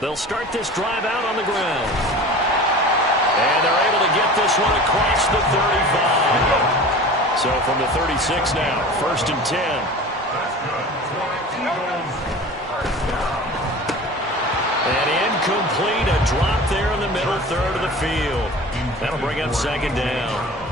They'll start this drive out on the ground. And they're able to get this one across the 35. So from the 36 now, 1st and 10. And incomplete, a drop there in the middle third of the field. That'll bring up 2nd down.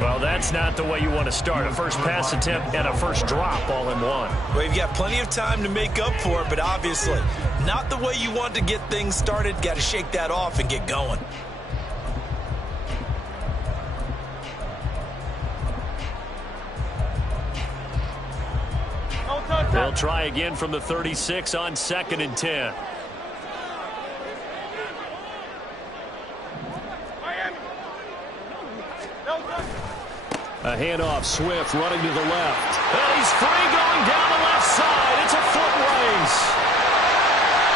Well, that's not the way you want to start. A first pass attempt and a first drop all in one. Well, you've got plenty of time to make up for it, but obviously not the way you want to get things started. Got to shake that off and get going. They'll try again from the 36 on 2nd and 10. A handoff, Swift running to the left. And he's free going down the left side. It's a foot race.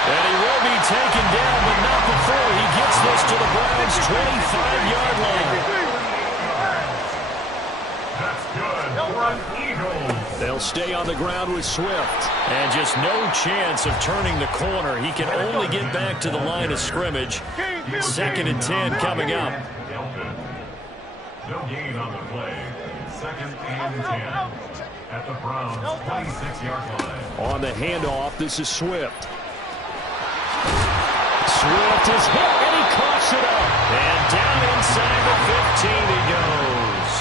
And he will be taken down, but not before he gets this to the Browns' 25-yard line. That's good. Eagles. They'll stay on the ground with Swift. And just no chance of turning the corner. He can only get back to the line of scrimmage. 2nd and 10 coming up. No gain on the play. 2nd and 10 at the Browns' 26-yard line. On the handoff, this is Swift. Swift is hit, and he coughs it up. And down inside the 15 he goes.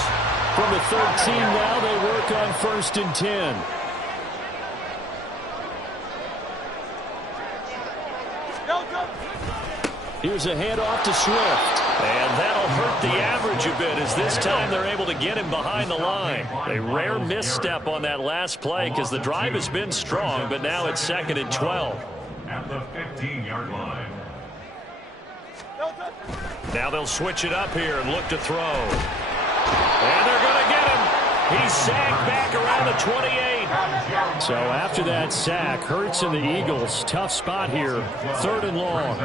From the 13 now, they work on 1st and 10. Here's a handoff to Swift. And that'll hurt the average a bit as this time they're able to get him behind the line. A rare misstep on that last play because the drive has been strong, but now it's 2nd and 12. At the 15-yard line. Now they'll switch it up here and look to throw. And they're going to get him. He's sacked back around the 28. So after that sack, Hurts and the Eagles, tough spot here. 3rd and long.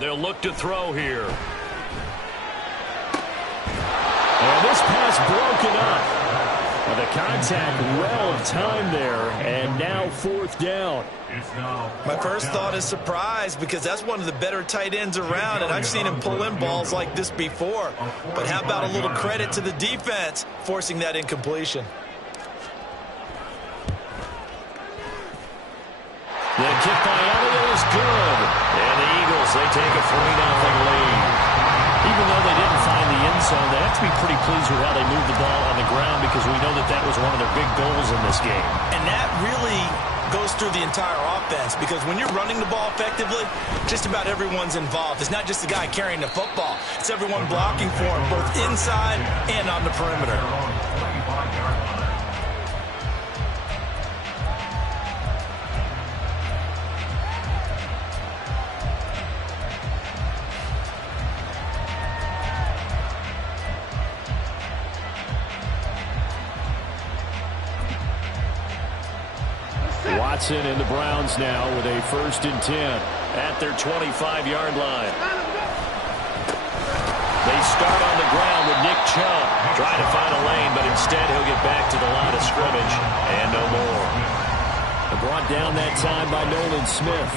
They'll look to throw here. And this pass broken up. Well, the contact well of time there, and now 4th down. My first thought is surprise because that's one of the better tight ends around, and I've seen him pull in balls like this before. But how about a little credit to the defense forcing that incompletion? The kick by Elliott is good. And the Eagles, they take a 3-0 lead. Even though they didn't find the end zone, they have to be pretty pleased with how they moved the ball on the ground because we know that that was one of their big goals in this game. And that really goes through the entire offense because when you're running the ball effectively, just about everyone's involved. It's not just the guy carrying the football. It's everyone blocking for him, both inside and on the perimeter. Watson and the Browns now with a 1st and 10 at their 25-yard line. They start on the ground with Nick Chubb trying to find a lane, but instead he'll get back to the line of scrimmage and no more. Brought down that time by Nolan Smith.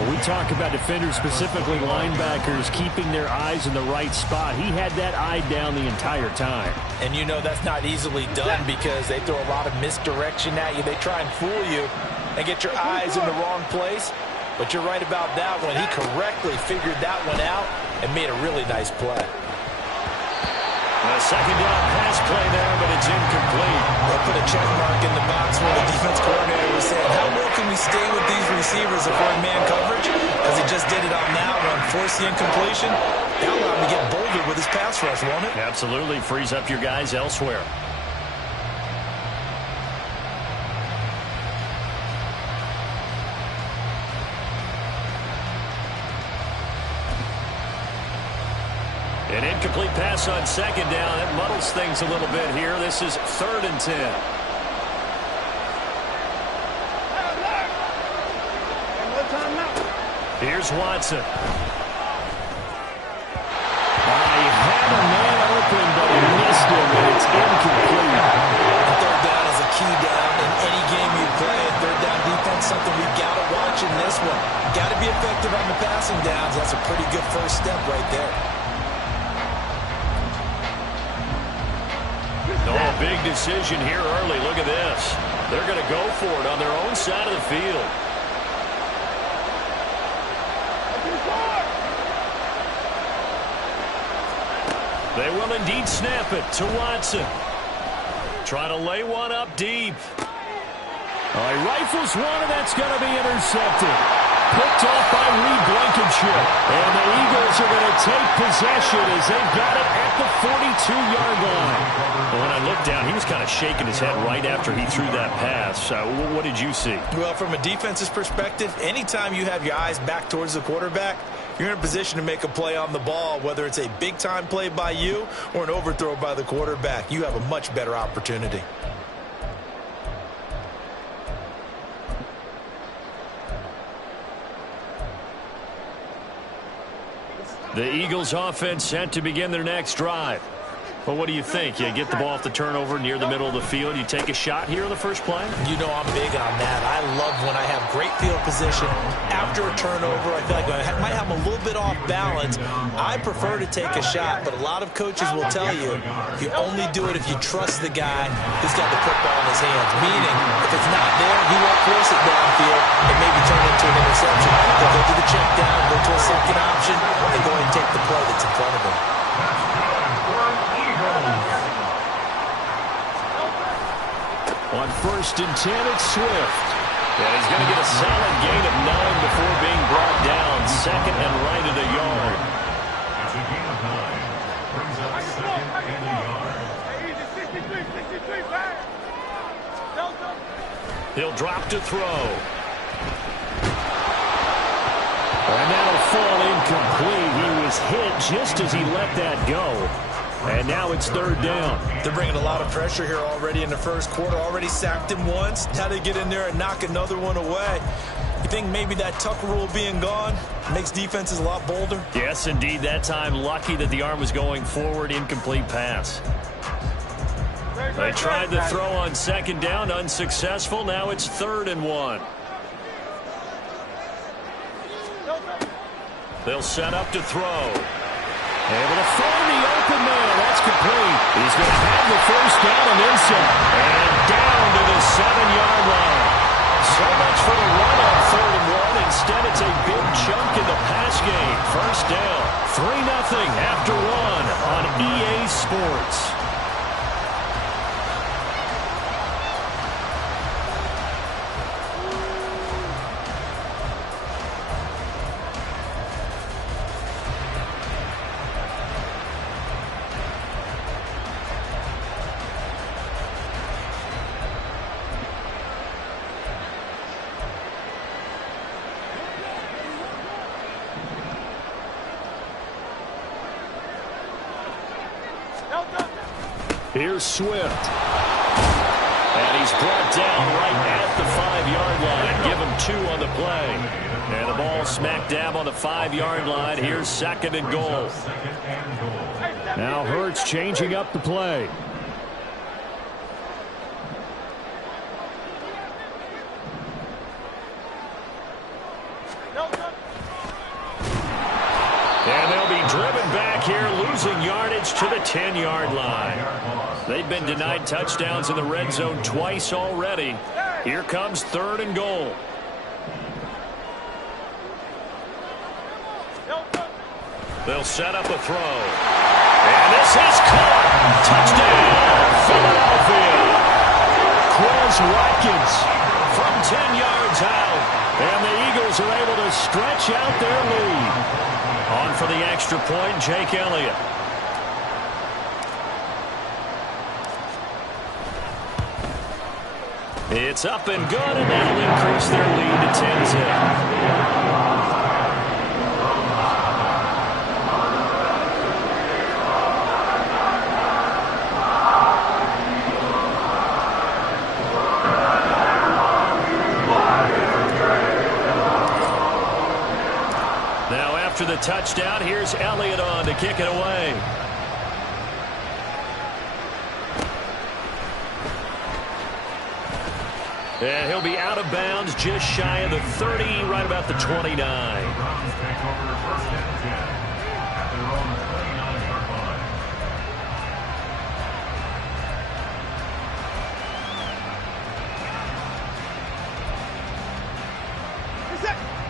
When we talk about defenders, specifically linebackers, keeping their eyes in the right spot, he had that eye down the entire time. And you know that's not easily done because they throw a lot of misdirection at you. They try and fool you and get your eyes in the wrong place. But you're right about that one. He correctly figured that one out and made a really nice play. A 2nd down pass play there, but it's incomplete. They'll put a check mark in the box where the defense coordinator was saying, how well can we stay with these receivers if we're in man coverage? Because he just did it on that one. Force the incompletion. That'll allow him to get bolder with his pass rush, won't it? Absolutely. Frees up your guys elsewhere. An incomplete pass on 2nd down. That muddles things a little bit here. This is 3rd and 10. Here's Watson. had a man open, but he missed him, and it's incomplete. And third down is a key down in any game you play. Third down defense, something we've got to watch in this one. Got to be effective on the passing downs. That's a pretty good first step right there. Oh, big decision here early. Look at this. They're going to go for it on their own side of the field. They will indeed snap it to Watson. Trying to lay one up deep. He rifles one, and that's going to be intercepted. Picked off by Reed Blankenship. And the Eagles are going to take possession as they've got it at the 42-yard line. Well, when I looked down, he was kind of shaking his head right after he threw that pass. What did you see? Well, from a defense's perspective, anytime you have your eyes back towards the quarterback, you're in a position to make a play on the ball, whether it's a big-time play by you or an overthrow by the quarterback. You have a much better opportunity. The Eagles offense set to begin their next drive. Well, what do you think? You get the ball off the turnover near the middle of the field. You take a shot here on the first play? You know I'm big on that. I love when I have great field position after a turnover. I feel like I might have a little bit off balance. I prefer to take a shot, but a lot of coaches will tell you only do it if you trust the guy who's got the football in his hands. Meaning, if it's not there, he won't force it downfield and maybe turn it into an interception. They'll go to the check down, go to a second option, and go ahead and take the play that's in front of him. On 1st and 10, it's Swift. And he's going to get a solid gain of 9 before being brought down. Second and right at a yard. It's a gain of 9. Brings up second and a yard. He'll drop to throw. And that'll fall incomplete. He was hit just as he let that go. And now it's third down. They're bringing a lot of pressure here already in the first quarter. Already sacked him once. How to get in there and knock another one away. You think maybe that Tucker rule being gone makes defenses a lot bolder? Yes, indeed. That time, lucky that the arm was going forward. Incomplete pass. They tried the throw on second down. Unsuccessful. Now it's 3rd and 1. They'll set up to throw. Able to find the open man. That's complete. He's going to have the first down and then some. And down to the 7-yard line. So much for the run on 3rd and 1. Instead, it's a big chunk in the pass game. First down. 3-0 after 1 on EA Sports. Here's Swift. And he's brought down right at the 5-yard line. Give him 2 on the play. And the ball smack dab on the 5-yard line. Here's 2nd and goal. Now Hurts changing up the play. And they'll be driven back here, losing yardage to the 10-yard line. They've been denied touchdowns in the red zone twice already. Here comes 3rd and goal. They'll set up a throw. And this is caught. Touchdown, Philadelphia. Quez Watkins from 10 yards out. And the Eagles are able to stretch out their lead. On for the extra point, Jake Elliott. It's up and good, and that'll increase their lead to 10-0. Now after the touchdown, here's Elliott on to kick it away. And he'll be out of bounds just shy of the 30, right about the 29. The Browns take over first and 10 at their own 29-yard line.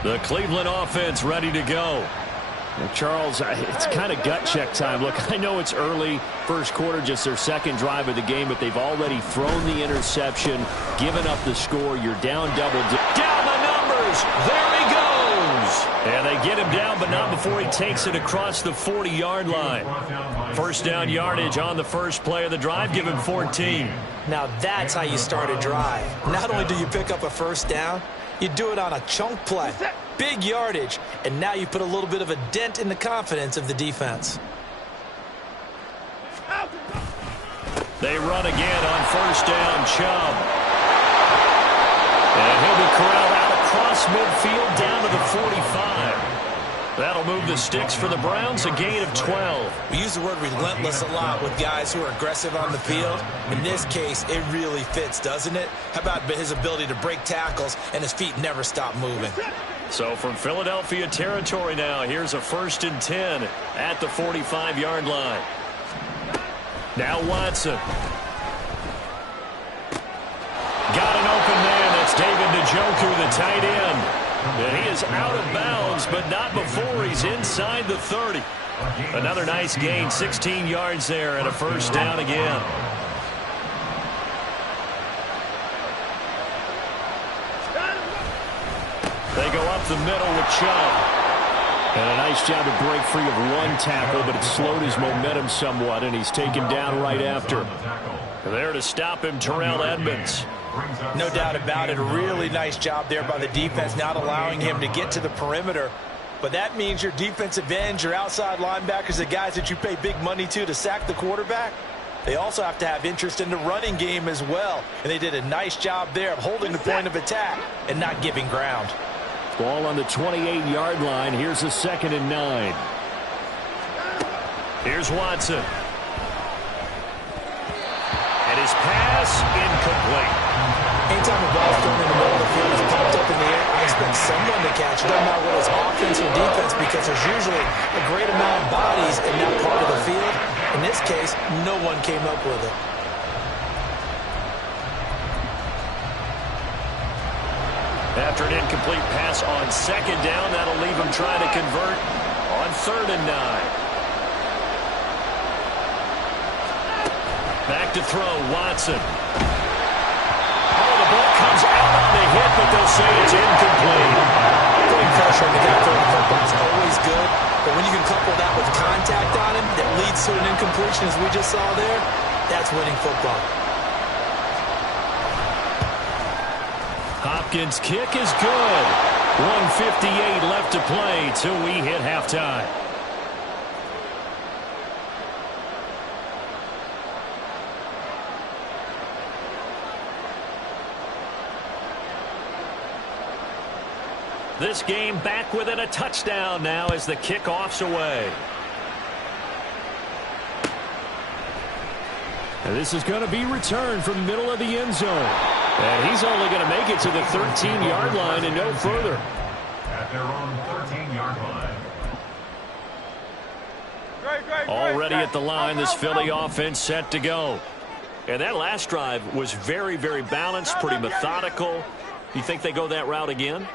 The Cleveland offense ready to go. Now, Charles, it's kind of gut check time. Look, I know it's early, first quarter, just their second drive of the game, but they've already thrown the interception, given up the score. You're down double. Down the numbers. There he goes. And they get him down, but not before he takes it across the 40-yard line. First down yardage on the first play of the drive. Give him 14. Now that's how you start a drive. Not only do you pick up a first down, you do it on a chunk play. Big yardage, and now you put a little bit of a dent in the confidence of the defense. They run again on first down. Chubb. And he'll be corralled out across midfield down to the 45. That'll move the sticks for the Browns, a gain of 12. We use the word relentless a lot with guys who are aggressive on the field. In this case, it really fits, doesn't it? How about his ability to break tackles and his feet never stop moving? So from Philadelphia territory now, here's a 1st and 10 at the 45-yard line. Now Watson. Got an open man. That's David Njoku, the tight end. And he is out of bounds, but not before he's inside the 30. Another nice gain, 16 yards there, and a first down again. They go up the middle with Chubb. And a nice job to break free of one tackle, but it slowed his momentum somewhat, and he's taken down right after. There to stop him, Terrell Edmunds. No doubt about it. A really nice job there by the defense, not allowing him to get to the perimeter. But that means your defensive ends, your outside linebackers, the guys that you pay big money to sack the quarterback, they also have to have interest in the running game as well. And they did a nice job there of holding the point of attack and not giving ground. Ball on the 28-yard line. Here's a 2nd and 9. Here's Watson. And his pass incomplete. Anytime the ball's thrown in the middle of the field, it's popped up in the air, I expect someone to catch it. Doesn't matter whether it's offense or defense, because there's usually a great amount of bodies in that part of the field. In this case, no one came up with it. After an incomplete pass on 2nd down, that'll leave him trying to convert on 3rd and 9. Back to throw, Watson. Oh, the ball comes out on the hit, but they'll say it's incomplete. Putting pressure on the guy throwing the football is always good, but when you can couple that with contact on him that leads to an incompletion, as we just saw there, that's winning football. Hopkins' kick is good. 1:58 left to play till we hit halftime. This game back within a touchdown now as the kickoff's away. And this is going to be returned from the middle of the end zone. And he's only going to make it to the 13-yard line and no further. At their own 13-yard line. Already at the line, this Philly offense set to go. And that last drive was very, very balanced, pretty methodical. You think they go that route again?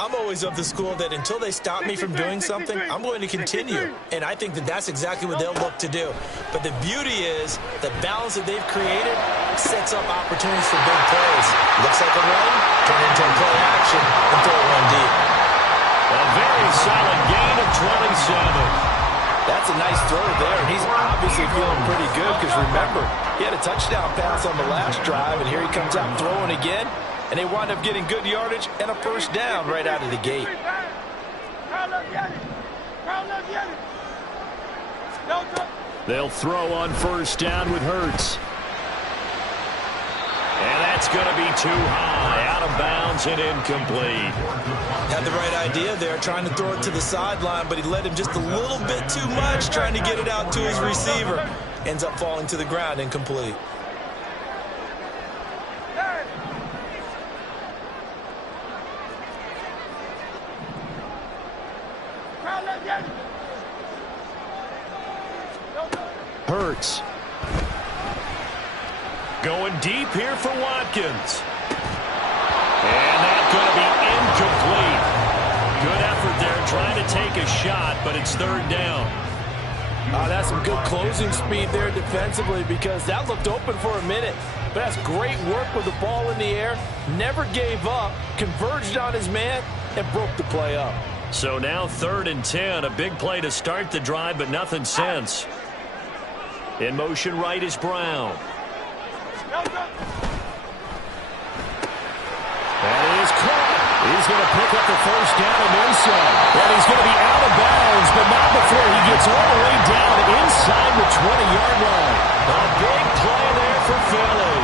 I'm always of the school that until they stop me from doing something, I'm going to continue. And I think that that's exactly what they'll look to do. But the beauty is the balance that they've created sets up opportunities for big plays. Looks like a run, turn into a play action, and throw it one deep. A very solid gain of 27. That's a nice throw there, and he's obviously feeling pretty good because, remember, he had a touchdown pass on the last drive, and here he comes out throwing again. And they wind up getting good yardage and a first down right out of the gate. They'll throw on first down with Hurts. And that's going to be too high, out of bounds and incomplete. Had the right idea there, trying to throw it to the sideline, but he led him just a little bit too much, trying to get it out to his receiver. Ends up falling to the ground, incomplete. Hurts. Going deep here for Watkins. And that's going to be incomplete. Good effort there trying to take a shot, but it's third down. That's some good closing speed there defensively, because that looked open for a minute. But that's great work with the ball in the air. Never gave up, converged on his man, and broke the play up. So now 3rd and 10. A big play to start the drive, but nothing since. In motion right is Brown. That is caught. He's going to pick up the first down and then some. And he's going to be out of bounds, but not before he gets all the way down inside the 20-yard line. A big play there for Philly.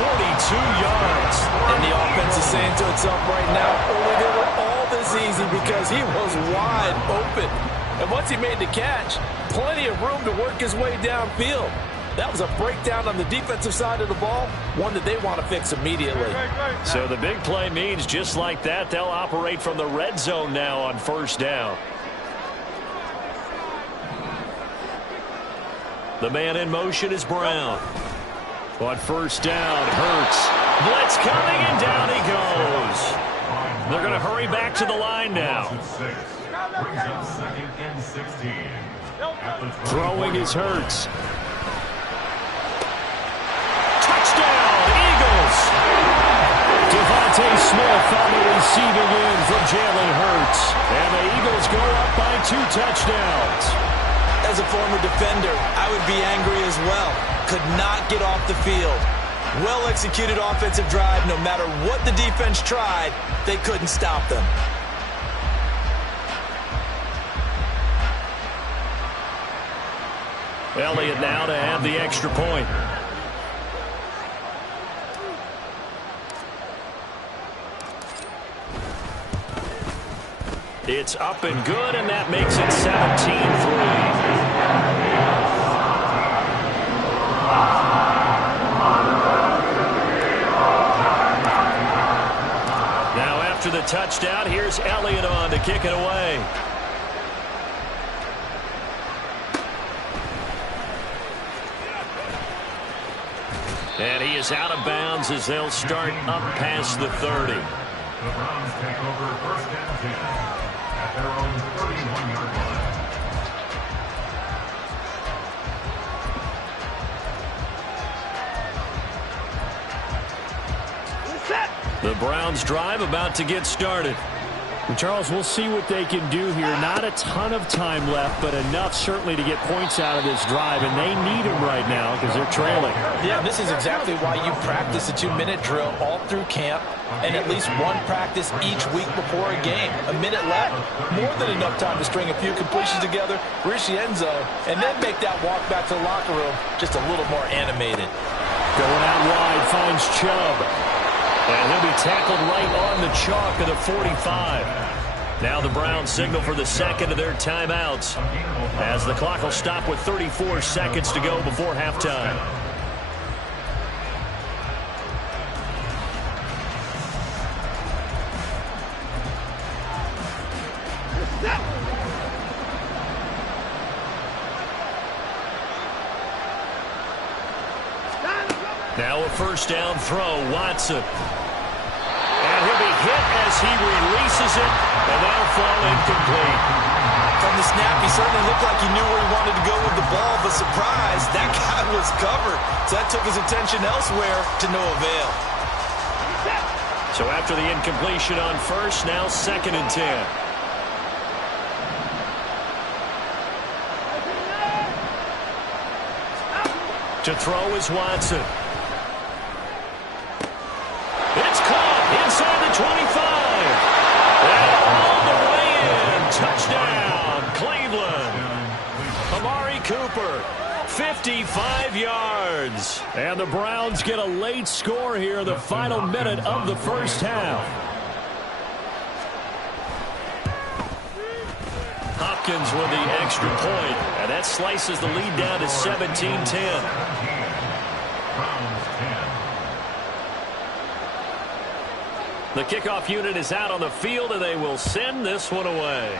42 yards. And the offense is saying to itself right now, only they were all this easy because he was wide open. And once he made the catch, plenty of room to work his way downfield. That was a breakdown on the defensive side of the ball, one that they want to fix immediately. So the big play means just like that, they'll operate from the red zone now on first down. The man in motion is Brown. On first down, Hurts. Blitz coming, and down he goes. They're going to hurry back to the line now. Brings up 2nd and 16. Throwing is Hurts. Touchdown, Eagles. Devontae Smith on the receiving end from Jalen Hurts. And the Eagles go up by 2 touchdowns. As a former defender, I would be angry as well. Could not get off the field. Well-executed offensive drive. No matter what the defense tried, they couldn't stop them. Elliott now to have the extra point. It's up and good, and that makes it 17-3. Now after the touchdown, here's Elliott on to kick it away. And he is out of bounds as they'll start up past the 30. The Browns take over 1st and 10 at their own 31-yard line. The Browns drive about to get started. And Charles, we'll see what they can do here. Not a ton of time left, but enough certainly to get points out of this drive, and they need them right now because they're trailing. Yeah, this is exactly why you practice a 2-minute drill all through camp and at least one practice each week before a game. A minute left, more than enough time to string a few completions together, reach the end zone, and then make that walk back to the locker room just a little more animated. Going out wide, finds Chubb. And he'll be tackled right on the chalk of the 45. Now the Browns signal for the second of their timeouts, as the clock will stop with 34 seconds to go before halftime. Now a first down throw, Watson. And he'll be hit as he releases it, and that'll fall incomplete. From the snap, he certainly looked like he knew where he wanted to go with the ball, but surprise, that guy was covered. So that took his attention elsewhere to no avail. So after the incompletion on first, now 2nd and 10. To throw is Watson. It's caught inside the 25. And all the way in. Touchdown, Cleveland. Amari Cooper, 55 yards. And the Browns get a late score here in the final minute of the first half. Hopkins with the extra point, and that slices the lead down to 17-10. The kickoff unit is out on the field, and they will send this one away.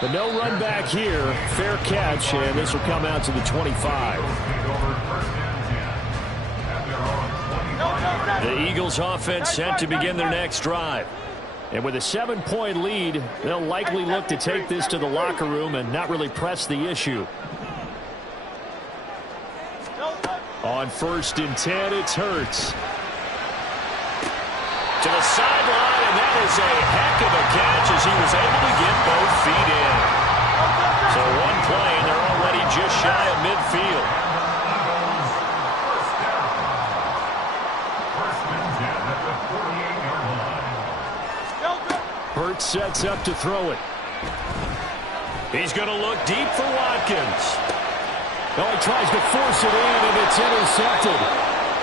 But no run back here. Fair catch, and this will come out to the 25. The Eagles offense set to begin their next drive. And with a 7-point lead, they'll likely look to take this to the locker room and not really press the issue. On 1st and 10, it's Hurts. To the sideline, and that is a heck of a catch as he was able to get both feet in. So one play, and they're already just shy of midfield. Hurts sets up to throw it. He's going to look deep for Watkins. Oh, he tries to force it in, and it's intercepted.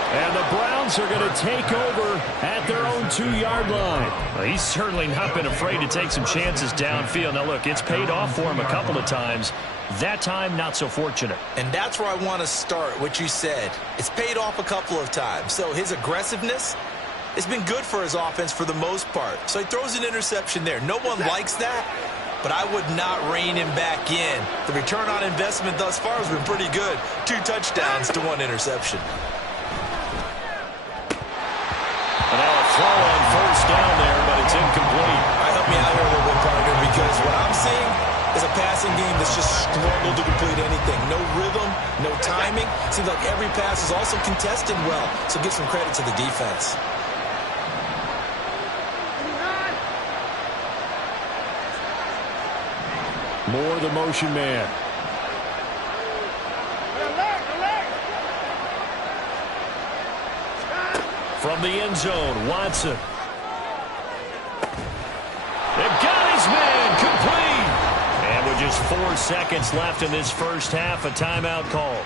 And the Browns are going to take over at their own 2-yard line. Well, he's certainly not been afraid to take some chances downfield. Now, look, it's paid off for him a couple of times. That time, not so fortunate. And that's where I want to start, what you said. It's paid off a couple of times. So his aggressiveness has been good for his offense for the most part. So he throws an interception there. No one likes that, but I would not rein him back in. The return on investment thus far has been pretty good. 2 touchdowns to 1 interception. And now a throw on 1st down there, but it's incomplete. All right, help me out here a little bit, partner, because what I'm seeing is a passing game that's just struggled to complete anything. No rhythm, no timing. Seems like every pass is also contested well, so give some credit to the defense. More the motion man. From the end zone, Watson. They've got his man complete. And with just 4 seconds left in this first half, a timeout called.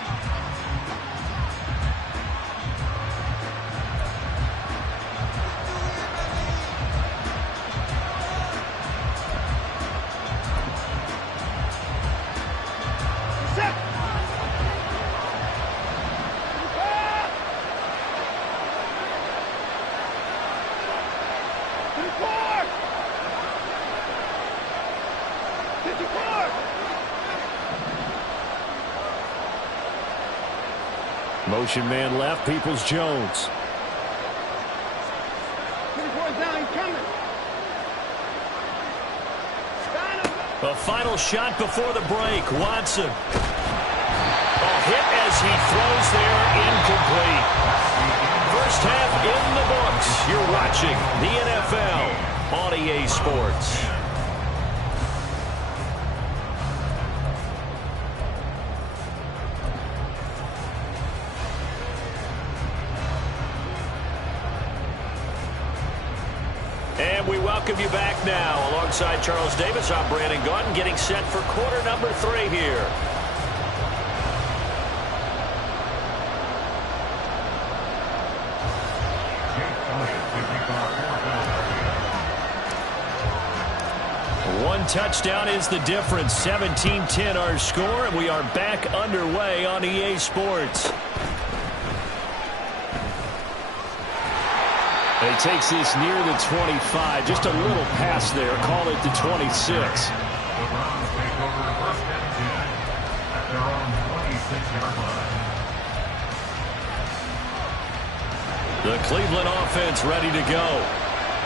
Motion man left, Peoples-Jones. A final shot before the break. Watson. A hit as he throws there, incomplete. First half in the books. You're watching the NFL on EA Sports. And we welcome you back now. Alongside Charles Davis, I'm Brandon Gaudin, getting set for quarter number 3 here. One touchdown is the difference. 17-10 our score, and we are back underway on EA Sports. He takes this near the 25. Just a little pass there. Call it the 26. The Browns take over 1st and 10 at their own 26-yard line. The Cleveland offense ready to go.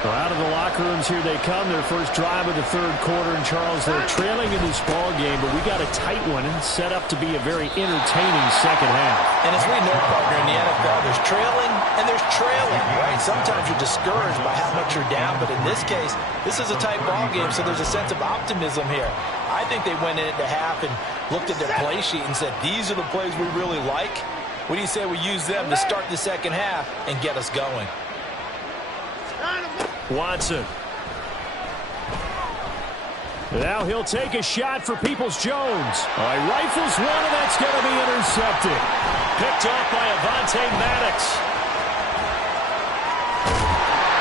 Well, out of the locker rooms here they come. Their first drive of the 3rd quarter. And Charles, they're trailing in this ball game, but we got a tight one and set up to be a very entertaining second half. And as we know, partner, in the NFL, there's trailing and there's trailing, right? Sometimes you're discouraged by how much you're down, but in this case, this is a tight ball game, so there's a sense of optimism here. I think they went into half and looked at their play sheet and said, these are the plays we really like. What do you say we use them to start the second half and get us going? Watson. Now he'll take a shot for Peoples-Jones. All right, rifles one, and that's going to be intercepted. Picked off by Avonte Maddox.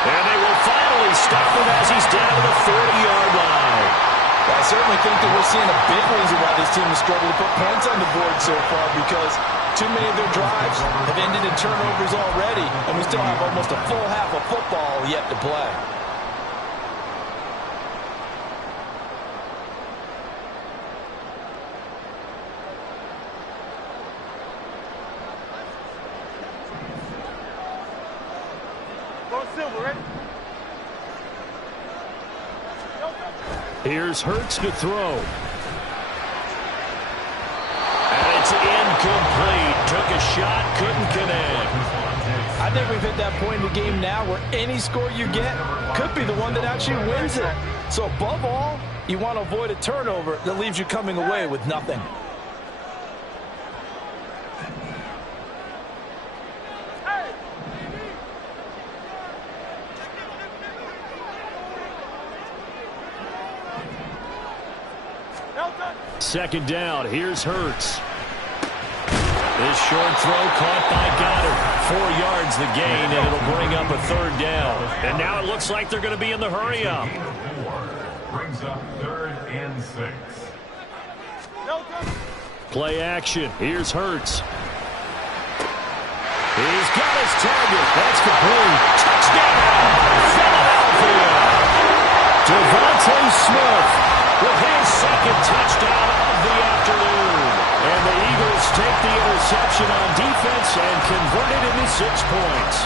And they will finally stop him as he's down to the 40-yard line. Well, I certainly think that we're seeing a big reason why this team has struggled to put points on the board so far, because too many of their drives have ended in turnovers already, and we still have almost a full half of football yet to play. Here's Hurts to throw. And it's incomplete. Took a shot, couldn't connect. I think we've hit that point in the game now where any score you get could be the one that actually wins it. So above all, you want to avoid a turnover that leaves you coming away with nothing. Second down, here's Hurts. This short throw caught by Goddard. 4 yards the gain, and it'll bring up a third down. And now it looks like they're going to be in the hurry-up. Brings up 3rd and 6. Play action. Here's Hurts. He's got his target. That's complete. Touchdown, Philadelphia. Devontae Smith with his second touchdown of the afternoon. And the Eagles take the interception on defense and convert it into 6 points.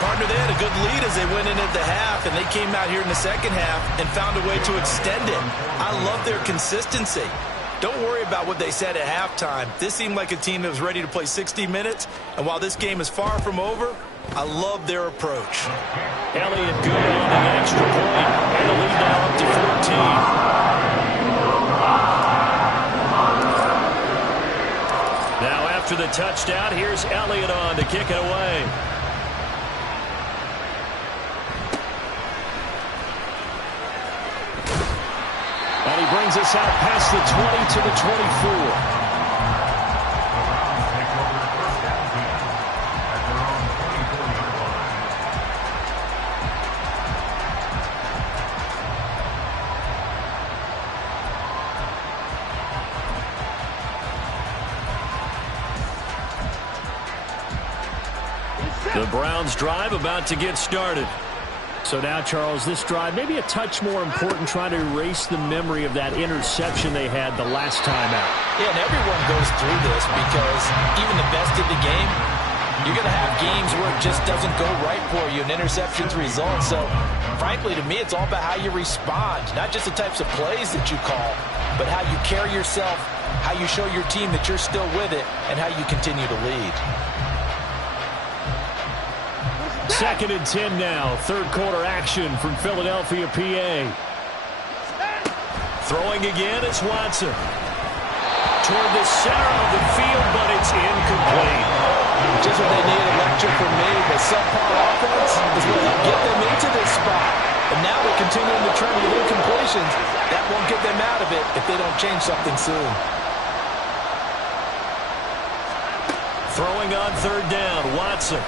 Partner, they had a good lead as they went in at the half, and they came out here in the second half and found a way to extend it. I love their consistency. Don't worry about what they said at halftime. This seemed like a team that was ready to play 60 minutes, and while this game is far from over, I love their approach. Elliott good on the extra point, and the lead now up to 14. Now after the touchdown, here's Elliott on to kick it away. And he brings us out past the 20 to the 24. The Browns drive about to get started. So now, Charles, this drive maybe a touch more important, trying to erase the memory of that interception they had the last time out. Yeah, and everyone goes through this because even the best in the game, you're going to have games where it just doesn't go right for you, and interceptions result. So, frankly, to me, it's all about how you respond, not just the types of plays that you call, but how you carry yourself, how you show your team that you're still with it, and how you continue to lead. 2nd and 10 now. Third quarter action from Philadelphia, PA. Throwing again, it's Watson. Toward the center of the field, but it's incomplete. Just what they need, a lecture from me. The subpar offense is what will get them into this spot. And now they're continuing the trend with incompletions. That won't get them out of it if they don't change something soon. Throwing on 3rd down, Watson.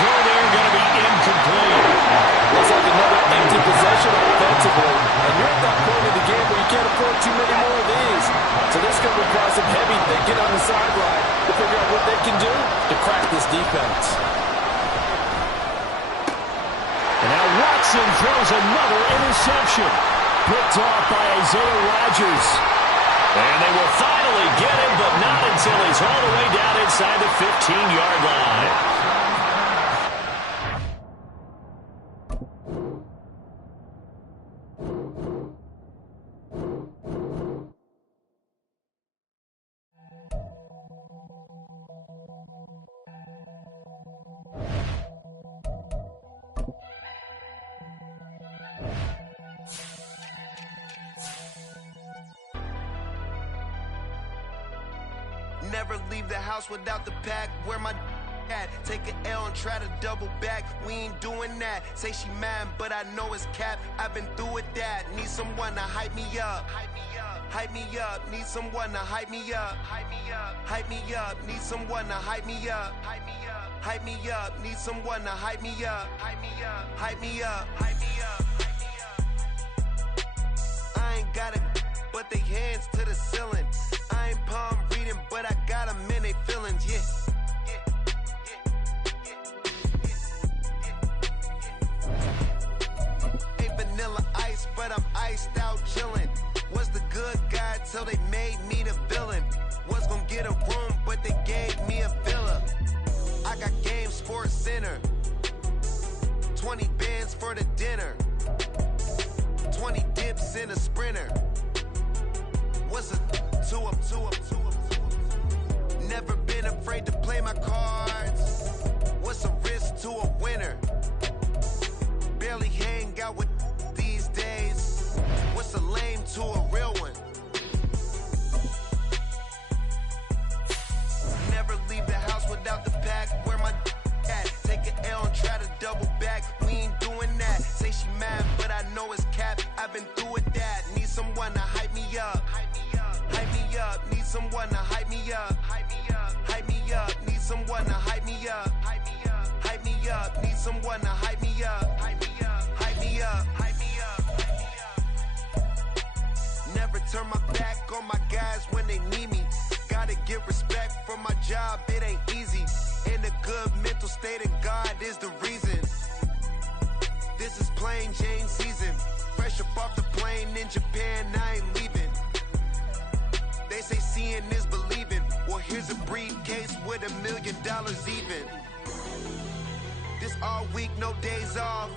Throw there going to be incomplete. Looks like another empty possession offensively. And you're at that point in the game where you can't afford too many more of these. So this is going to require some heavy thinking on the sideline to figure out what they can do to crack this defense. And now Watson throws another interception. Picked off by Isaiah Rodgers. And they will finally get him, but not until he's all the way down inside the 15-yard line. Never leave the house without the pack. Where my at? Take an L and try to double back. We ain't doing that. Say she mad, but I know it's cap. I've been through with that. Need someone to hype me up. Hype me up. Need someone to hype me up. Hype me up. Hype me up. Need someone to hype me up. Hype me up. Hype me up. Need someone to hype me up. Hype me up. Hype me up. Hype me up. I ain't got it, but they hands to the ceiling. I ain't palm reading, but I got them in they feelings, yeah. Ain't vanilla ice, but I'm iced out chillin'. Was the good guy till they made me the villain. Was gonna get a room, but they gave me a villa. I got Game Sports Center, 20 bands for the dinner. been a sprinter. What's a two-up? Never been afraid to play my cards. What's a risk to a winner? Barely hang out with these days. What's a lame to a real one? Never leave the house without the pack. Where my at? Take an L and try to double back. We ain't doing that. Say she mad, but I know it's cap. I've been through with that. Need someone to hype me up. Hype me up. Need someone to hype me up. Hype me up. Need someone to hype me up. Hype me up. Need someone to hype me up. Hype me up. Never turn my back on my guys when they need me. Gotta get respect for my job, it ain't easy. In a good mental state, and God is the reason. This is plain Jane season. Fresh up off the plane in Japan, I ain't leaving. They say seeing is believing. Well, here's a briefcase with $1 million even. This all week, no days off.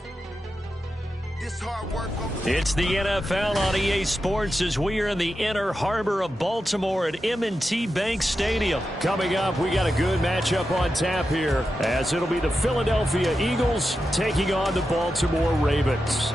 This hard work. It's the NFL on EA Sports as we are in the inner harbor of Baltimore at M&T Bank Stadium. Coming up, we got a good matchup on tap here as it'll be the Philadelphia Eagles taking on the Baltimore Ravens.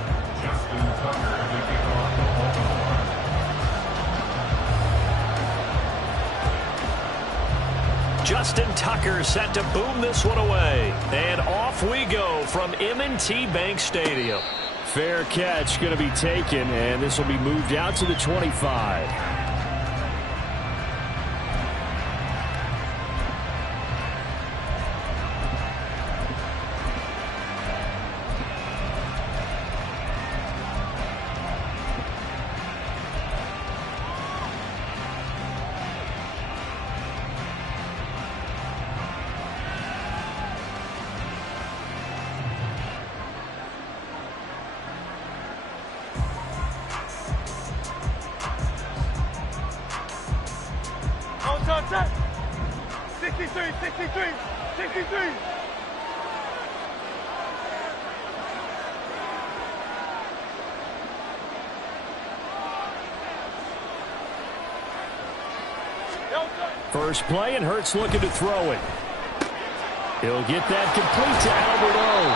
Justin Tucker set to boom this one away. And off we go from M&T Bank Stadium. Fair catch going to be taken, and this will be moved out to the 25. Set. 63. First play, and Hurts looking to throw it. He'll get that complete to Albert O.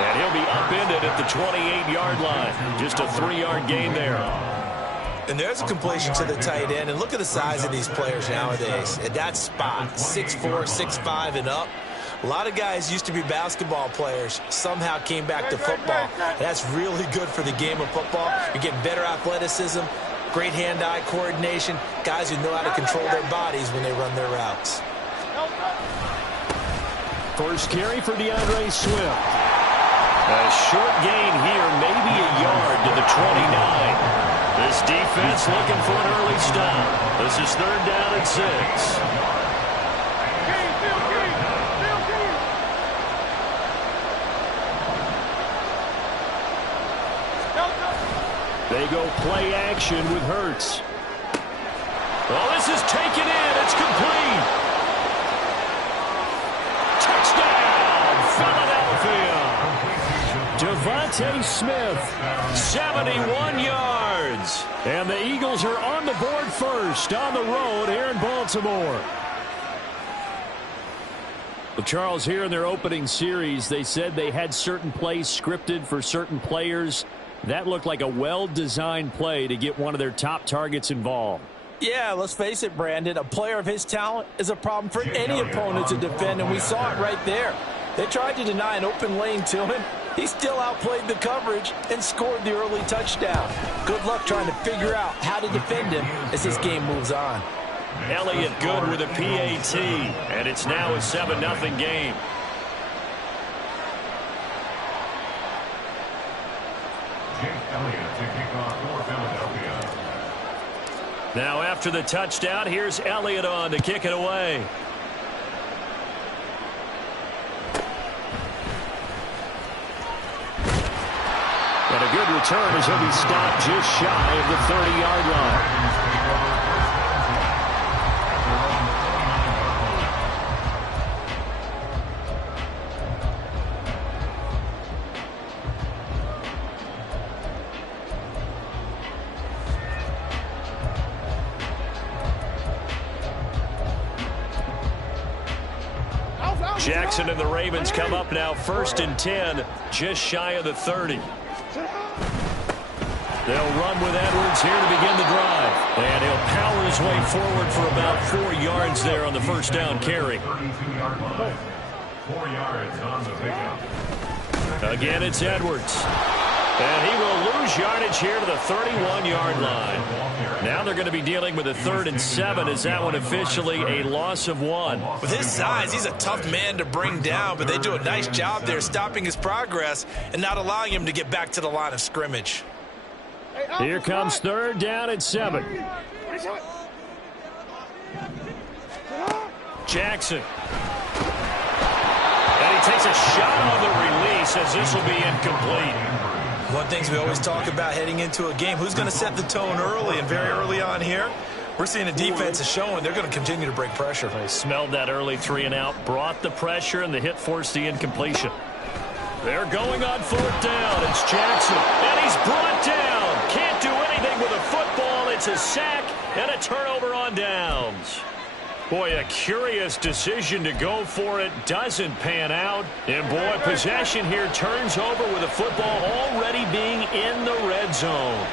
And he'll be upended at the 28-yard line. Just a 3-yard gain there. And there's a completion to the tight end. And look at the size of these players nowadays. At that spot, 6'4", 6'5", and up. A lot of guys used to be basketball players, somehow came back to football. And that's really good for the game of football. You're getting better athleticism, great hand-eye coordination, guys who know how to control their bodies when they run their routes. First carry for DeAndre Swift. A short gain here, maybe a yard to the 29. This defense looking for an early stop. This is 3rd down and 6. They go play action with Hurts. Well, this is taken in. It's complete. Touchdown, Philadelphia. Devontae Smith, 71 yards. And the Eagles are on the board first on the road here in Baltimore. Well, Charles, here in their opening series, they said they had certain plays scripted for certain players. That looked like a well-designed play to get one of their top targets involved. Yeah, let's face it, Brandon. A player of his talent is a problem for any opponent to defend, and we saw it right there. They tried to deny an open lane to him. He still outplayed the coverage and scored the early touchdown. Good luck trying to figure out how to defend him as this game moves on. Elliott good with a PAT, and it's now a 7-0 game. Now after the touchdown, here's Elliott on to kick it away. And a good return as he'll be stopped just shy of the 30-yard line. Jackson and the Ravens come up now 1st and 10, just shy of the 30. They'll run with Edwards here to begin the drive. And he'll power his way forward for about 4 yards there on the first down carry. 32-yard line. 4 yards on the pickup. Again, it's Edwards. And he will lose yardage here to the 31-yard line. Now they're going to be dealing with a 3rd and 7. Is that one officially a loss of 1? With his size, he's a tough man to bring down, but they do a nice job there stopping his progress and not allowing him to get back to the line of scrimmage. Here comes 3rd down and 7. Jackson. And he takes a shot on the release as this will be incomplete. One thing we always talk about heading into a game, who's going to set the tone early, and very early on here, we're seeing the defense is showing they're going to continue to break pressure. They smelled that early 3 and out, brought the pressure, and the hit forced the incompletion. They're going on 4th down. It's Jackson, and he's brought down. Can't do anything with a football. It's a sack and a turnover on downs. Boy, a curious decision to go for it. Doesn't pan out. And, boy, possession here turns over with the football already being in the red zone.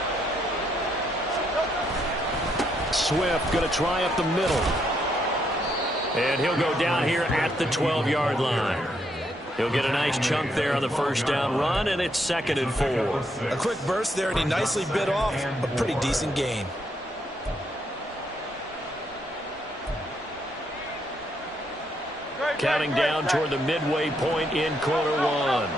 Swift going to try up the middle. And he'll go down here at the 12-yard line. He'll get a nice chunk there on the first down run, and it's 2nd and 4. A quick burst there, and he nicely bit off a pretty decent gain. Counting down toward the midway point in quarter 1.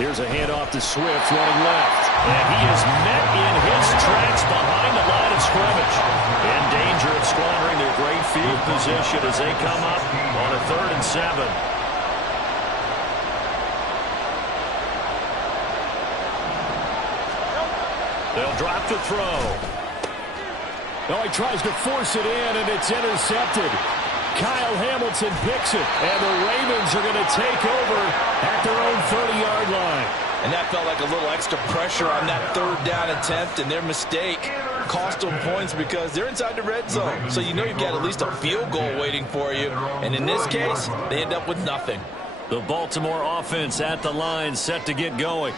Here's a handoff to Swift running left. And he is met in his tracks behind the line of scrimmage. In danger of squandering their great field position as they come up on a 3rd and 7. They'll drop the throw. Oh, he tries to force it in, and it's intercepted. Kyle Hamilton picks it, and the Ravens are going to take over at their own 30-yard line. And that felt like a little extra pressure on that 3rd down attempt, and their mistake cost them points because they're inside the red zone. So you know you've got at least a field goal waiting for you. And in this case, they end up with nothing. The Baltimore offense at the line set to get going.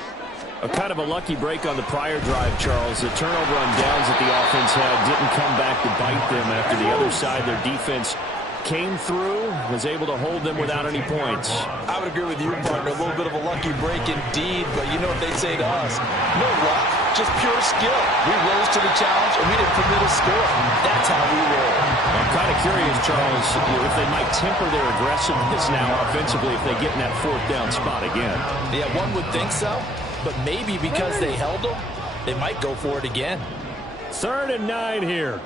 A kind of a lucky break on the prior drive, Charles. The turnover on downs that the offense had didn't come back to bite them after the other side. Their defense came through, was able to hold them without any points. I would agree with you, partner. A little bit of a lucky break indeed, but you know what they'd say to us. No luck, just pure skill. We rose to the challenge, and we didn't permit a score. That's how we roll. I'm kind of curious, Charles, if they might temper their aggressiveness now offensively if they get in that 4th down spot again. Yeah, one would think so. But maybe because they held them, they might go for it again. 3rd and 9 here.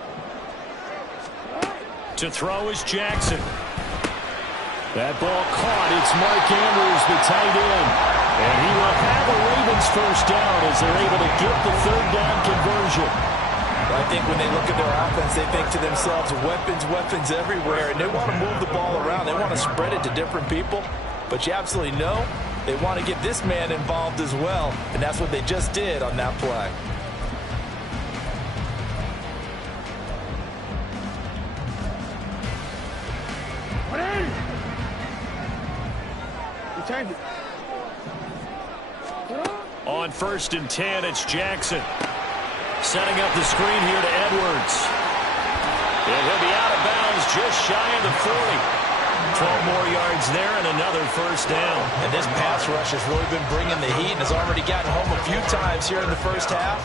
To throw is Jackson. That ball caught. It's Mark Andrews, the tight end. And he will have a Ravens first down as they're able to get the 3rd down conversion. I think when they look at their offense, they think to themselves, weapons, weapons everywhere. And they want to move the ball around. They want to spread it to different people. But you absolutely know they want to get this man involved as well, and that's what they just did on that play. On 1st and 10, it's Jackson. Setting up the screen here to Edwards. And he'll be out of bounds just shy of the 40. 12 more yards there and another first down. And this pass rush has really been bringing the heat and has already gotten home a few times here in the first half.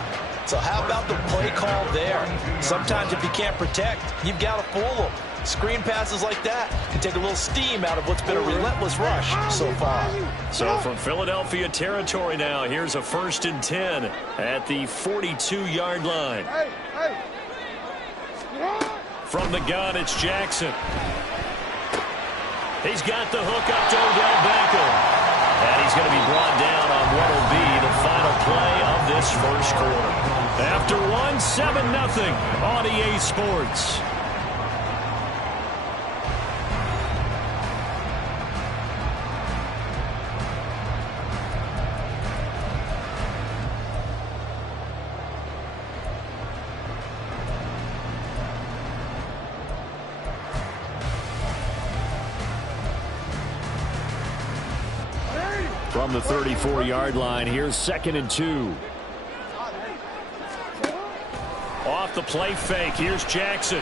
So how about the play call there? Sometimes if you can't protect, you've got to fool them. Screen passes like that can take a little steam out of what's been a relentless rush so far. So from Philadelphia territory now, here's a 1st and 10 at the 42-yard line. From the gun, it's Jackson. He's got the hook up to Odell Beckham. And he's going to be brought down on what will be the final play of this first quarter. After 7-0 on EA Sports. From the 34-yard line, here's 2nd and 2. Off the play fake, here's Jackson.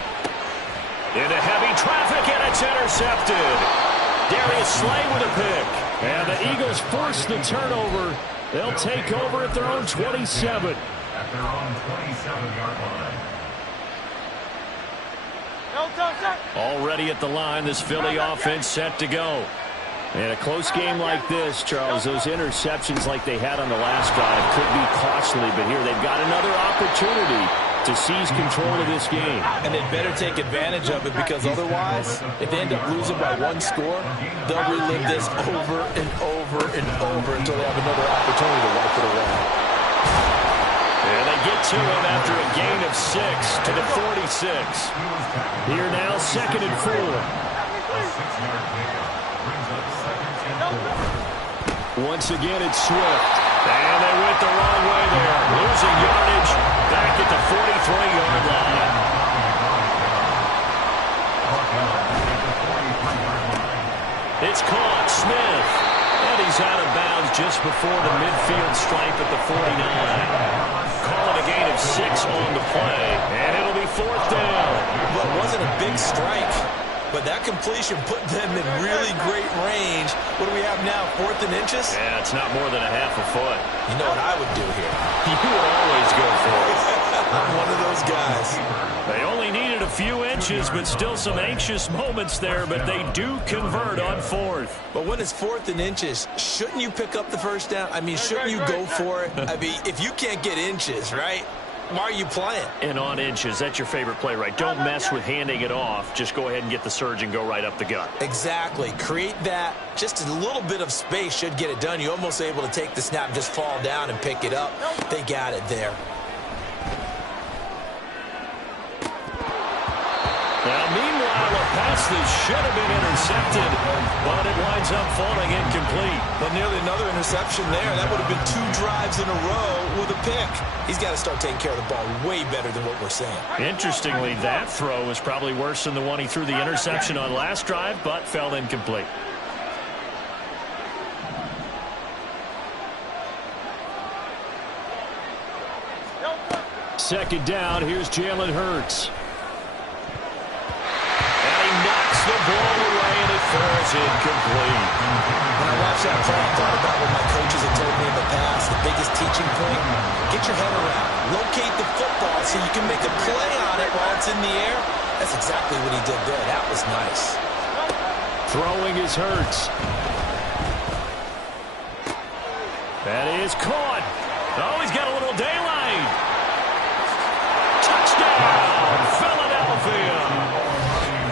Into heavy traffic, and it's intercepted. Darius Slay with a pick. And the Eagles force the turnover. They'll take over at their own 27. At their own 27-yard line. Already at the line, this Philly offense set to go. In a close game like this, Charles, those interceptions like they had on the last drive could be costly, but here they've got another opportunity to seize control of this game. And they'd better take advantage of it, because otherwise, if they end up losing by 1 score, they'll relive this over and over and over until they have another opportunity to wipe it away. And they get to him after a gain of 6 to the 46. Here now, 2nd and 4. A 6-yard pickup brings up 2nd and 4. Once again, it's Swift. And they went the wrong way there. Losing yardage back at the 43-yard line. It's caught. Smith. And he's out of bounds just before the midfield stripe at the 49. Call it a gain of 6 on the play. And it'll be 4th down. Well, it wasn't a big strike, but that completion put them in really great range. What do we have now, 4th and inches? Yeah, it's not more than a half a foot. You know what I would do here? You would always go for it. I'm one of those guys. They only needed a few inches, but still some anxious moments there, but they do convert on 4th. But when it's 4th and inches, shouldn't you pick up the first down? I mean, shouldn't you go for it? I mean, if you can't get inches, right? Why are you playing? And on inches, that's your favorite play, right? Don't mess with handing it off. Just go ahead and get the surge and go right up the gut. Exactly. Create that. Just a little bit of space should get it done. You're almost able to take the snap and just fall down and pick it up. They got it there. Now, meanwhile, a pass that should have been intercepted, but it winds up falling incomplete. But nearly another interception there. That would have been 2 drives in a row with a pick. He's got to start taking care of the ball way better than what we're saying. Interestingly, that throw was probably worse than the one he threw the interception on last drive, but fell incomplete. Second down, here's Jalen Hurts. The ball away, and it falls incomplete. When I watched that play, I thought about what my coaches had told me in the past. The biggest teaching point, get your head around. Locate the football so you can make a play on it while it's in the air. That's exactly what he did there. That was nice. Throwing is Hurts. That is caught. Oh, he's got a little daylight. Touchdown, Philadelphia.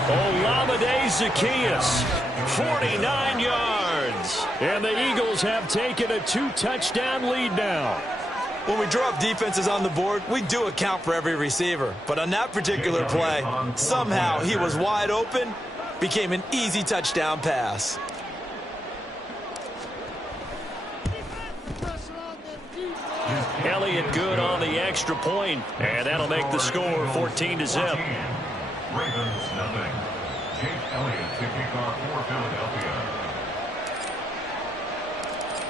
Olamide Zaccheaus, 49 yards. And the Eagles have taken a 2-touchdown lead now. When we draw up defenses on the board, we do account for every receiver. But on that particular play, somehow he was wide open, became an easy touchdown pass. Elliott good on the extra point, and that'll make the score 14-0. Ravens, nothing. Jake Elliott to kick off for Philadelphia.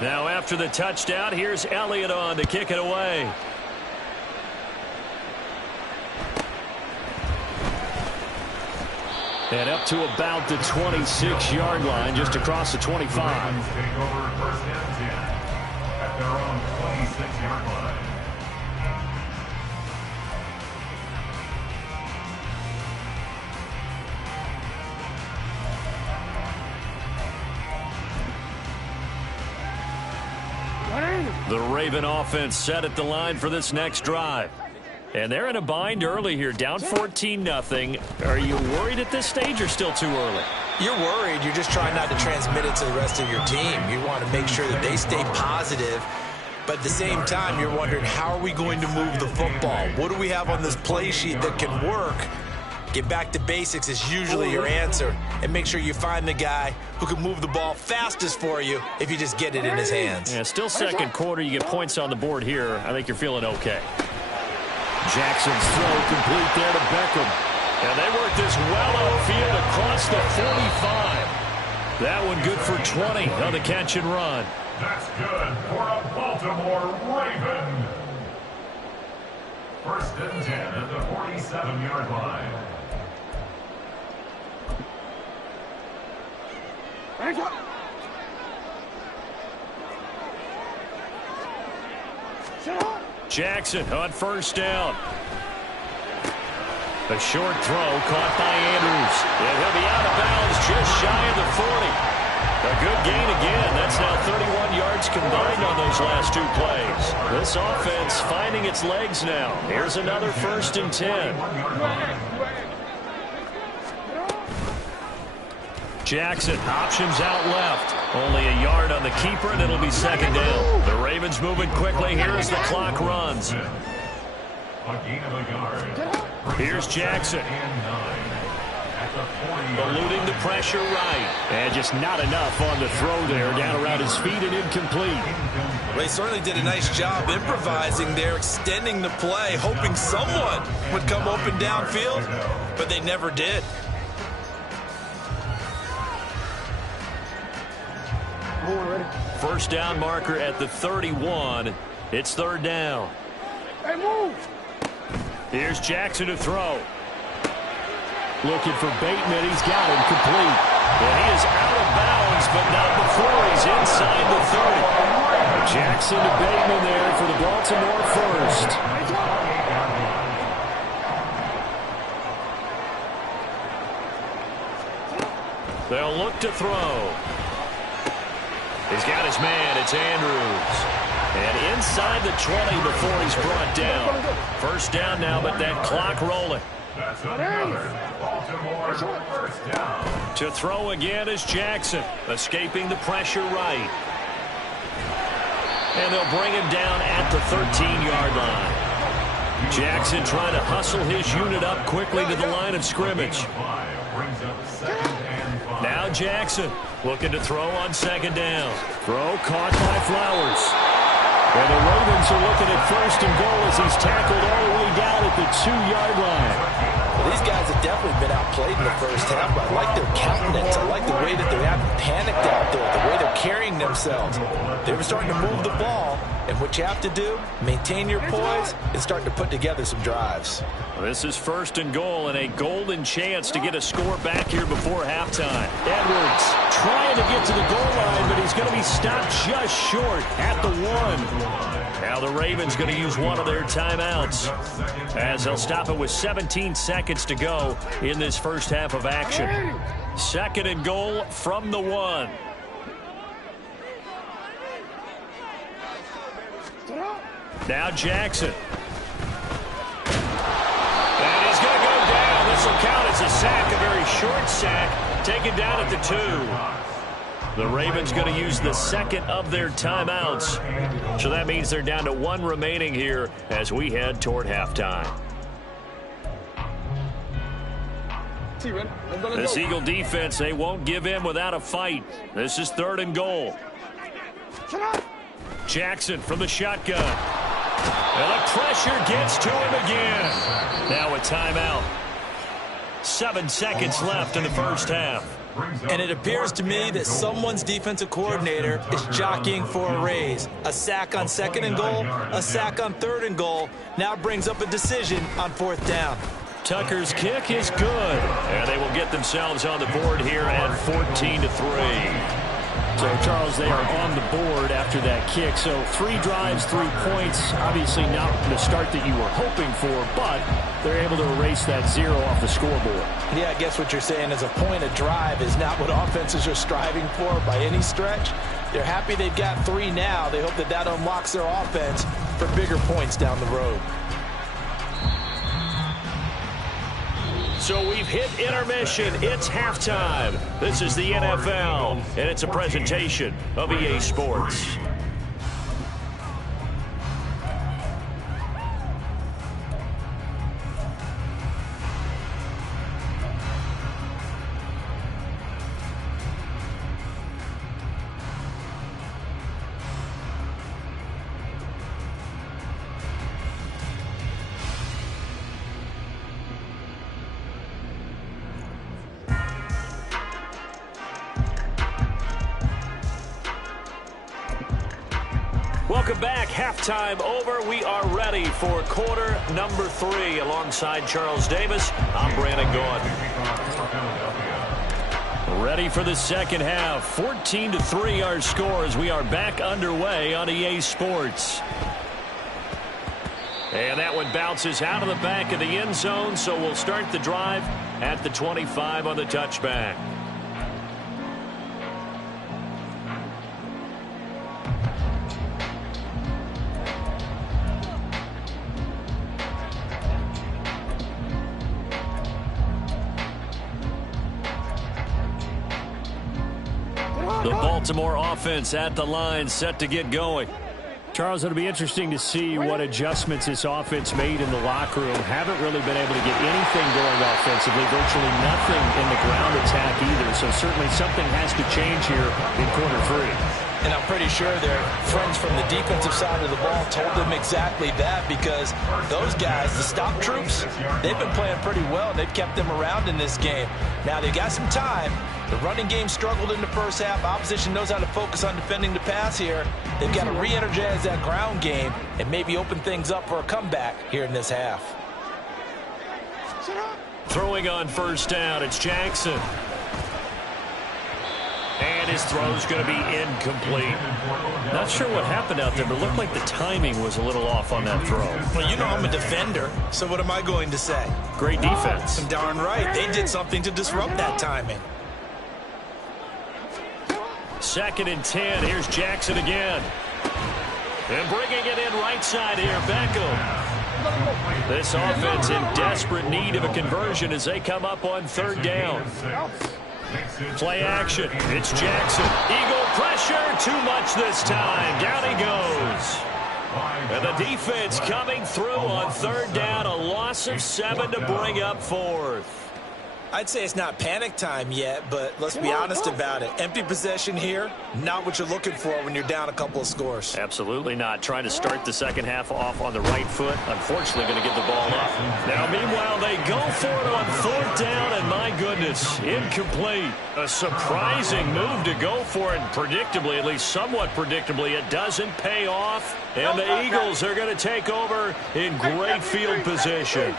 Now after the touchdown, here's Elliott on to kick it away. And up to about the 26-yard line, just across the 25. Ravens take over 1st and 10 at their own 26-yard line. The Raven offense set at the line for this next drive. And they're in a bind early here, down 14-0. Are you worried at this stage or still too early? You're worried. You're just trying not to transmit it to the rest of your team. You want to make sure that they stay positive. But at the same time, you're wondering, how are we going to move the football? What do we have on this play sheet that can work? Get back to basics is usually your answer. And make sure you find the guy who can move the ball fastest for you if you just get it in his hands. Yeah, still second quarter. You get points on the board here. I think you're feeling okay. Jackson's throw complete there to Beckham. And they work this well outfield across the 45. That one good for 20 on the catch and run. That's good for a Baltimore Raven. First and 10 at the 47-yard line. Jackson on first down. A short throw caught by Andrews. And he'll be out of bounds just shy of the 40. A good gain again. That's now 31 yards combined on those last two plays. This offense finding its legs now. Here's another first and 10. Jackson options out left. Only a yard on the keeper, and it'll be second down. The Ravens moving quickly here as the clock runs. Here's Jackson. Eluding the pressure right. And just not enough on the throw there. Down around his feet and incomplete. Well, they certainly did a nice job improvising there, extending the play, hoping someone would come open downfield, but they never did. First down marker at the 31. It's third down. Hey, move! Here's Jackson to throw. Looking for Bateman. He's got him complete. And he is out of bounds, but not before he's inside the 30. Jackson to Bateman there for the Baltimore first. They'll look to throw. He's got his man. It's Andrews. And inside the 20 before he's brought down. First down now, but that clock rolling. That's another Baltimore first down. To throw again is Jackson, escaping the pressure right. And they'll bring him down at the 13-yard line. Jackson trying to hustle his unit up quickly to the line of scrimmage. Now Jackson looking to throw on second down. Throw caught by Flowers. And the Ravens are looking at first and goal as he's tackled all the way down at the 2-yard line. Well, these guys have definitely been outplayed in the first half, but I like their countenance. I like the way that they haven't panicked out there, the way they're carrying themselves. They were starting to move the ball, and what you have to do, maintain your poise and start to put together some drives. This is first and goal and a golden chance to get a score back here before halftime. Edwards trying to get to the goal line, but he's going to be stopped just short at the 1. Now the Ravens going to use one of their timeouts as they'll stop it with 17 seconds to go in this first half of action. Second and goal from the 1. Now Jackson. And he's going to go down. This will count as a sack, a very short sack, taken down at the 2. The Ravens going to use the second of their timeouts. So that means they're down to 1 remaining here as we head toward halftime. This Eagle defense, they won't give in without a fight. This is third and goal. Jackson from the shotgun. And the pressure gets to him again. Now a timeout. 7 seconds left in the first half. And it appears to me that someone's defensive coordinator is jockeying for a raise. A sack on second and goal, a sack on third and goal. Now brings up a decision on fourth down. Tucker's kick is good. And they will get themselves on the board here at 14-3. So, Charles, they are on the board after that kick. So 3 drives, 3 points. Obviously not the start that you were hoping for, but they're able to erase that 0 off the scoreboard. Yeah, I guess what you're saying is a point a drive is not what offenses are striving for by any stretch. They're happy they've got 3 now. They hope that that unlocks their offense for bigger points down the road. So we've hit intermission. It's halftime. This is the NFL, and it's a presentation of EA Sports. Welcome back. Halftime over. We are ready for quarter number 3. Alongside Charles Davis, I'm Brandon Gaudin. Ready for the second half. 14-3 our score as we are back underway on EA Sports. And that one bounces out of the back of the end zone, so we'll start the drive at the 25 on the touchback. The Baltimore offense at the line, set to get going. Charles, it'll be interesting to see what adjustments this offense made in the locker room. Haven't really been able to get anything going offensively, virtually nothing in the ground attack either. So certainly something has to change here in quarter 3. And I'm pretty sure their friends from the defensive side of the ball told them exactly that, because those guys, the stop troops, they've been playing pretty well. They've kept them around in this game. Now they've got some time. The running game struggled in the first half. Opposition knows how to focus on defending the pass here. They've got to re-energize that ground game and maybe open things up for a comeback here in this half. Throwing on first down, it's Jackson. And his throw's going to be incomplete. Not sure what happened out there, but it looked like the timing was a little off on that throw. Well, you know I'm a defender, so what am I going to say? Great defense. Darn right. They did something to disrupt that timing. 2nd and 10. Here's Jackson again. And bringing it in right side here, Beckham. This offense in desperate need of a conversion as they come up on 3rd down. Play action. It's Jackson. Eagle pressure. Too much this time. Down he goes. And the defense coming through on 3rd down. A loss of 7 to bring up 4th. I'd say it's not panic time yet, but let's be honest about it. Empty possession here, not what you're looking for when you're down a couple of scores. Absolutely not. Trying to start the second half off on the right foot. Unfortunately, going to give the ball up. Now, meanwhile, they go for it on 4th down, and my goodness, incomplete. A surprising move to go for it. Predictably, at least somewhat predictably, it doesn't pay off. And the Eagles are going to take over in great field position.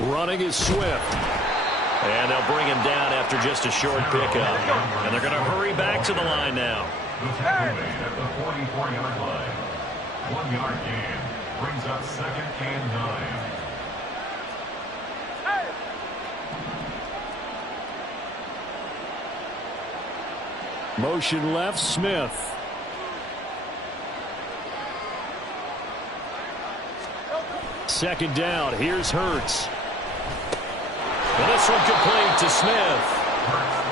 Running is Swift. And they'll bring him down after just a short pickup. And they're going to hurry back to the line now. The tackle made at the 44-yard line. 1-yard gain brings up 2nd and 9. Motion left, Smith. Second down, here's Hurts. And this one complete to Smith.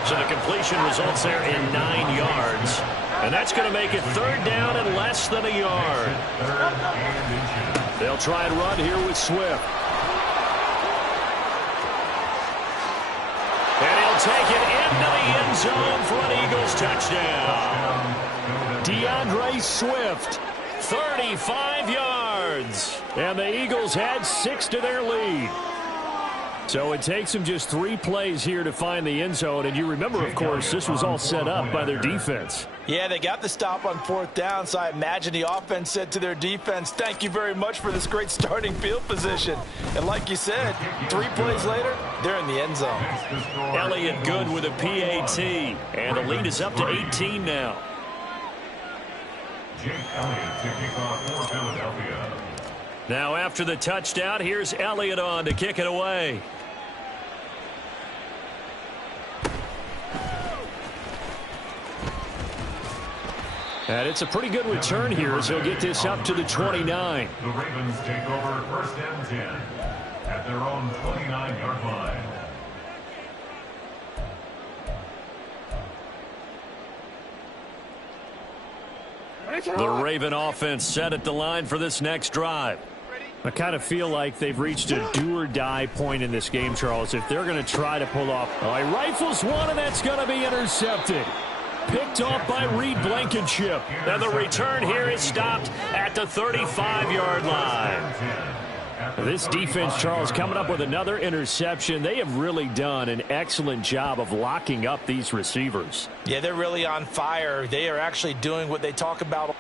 So the completion results there in 9 yards. And that's going to make it 3rd down and less than a yard. They'll try and run here with Swift. And he'll take it into the end zone for an Eagles touchdown. DeAndre Swift, 35 yards. And the Eagles had 6 to their lead. So it takes them just 3 plays here to find the end zone. And you remember, of course, this was all set up by their defense. Yeah, they got the stop on 4th down, so I imagine the offense said to their defense, thank you very much for this great starting field position. And like you said, 3 plays later, they're in the end zone. Elliott good with a PAT. And the lead is up to 18 now. Jake Elliott to kick off for Philadelphia. Now after the touchdown, here's Elliott on to kick it away. And it's a pretty good return here as he'll get this up to the 29. The Ravens take over 1st and 10 at their own 29-yard line. The Raven offense set at the line for this next drive. I kind of feel like they've reached a do-or-die point in this game, Charles, if they're going to try to pull off. Oh, he rifles one, and that's going to be intercepted. Picked off by Reed Blankenship. And the return here is stopped at the 35-yard line. This defense, Charles, coming up with another interception. They have really done an excellent job of locking up these receivers. Yeah, they're really on fire. They are actually doing what they talk about.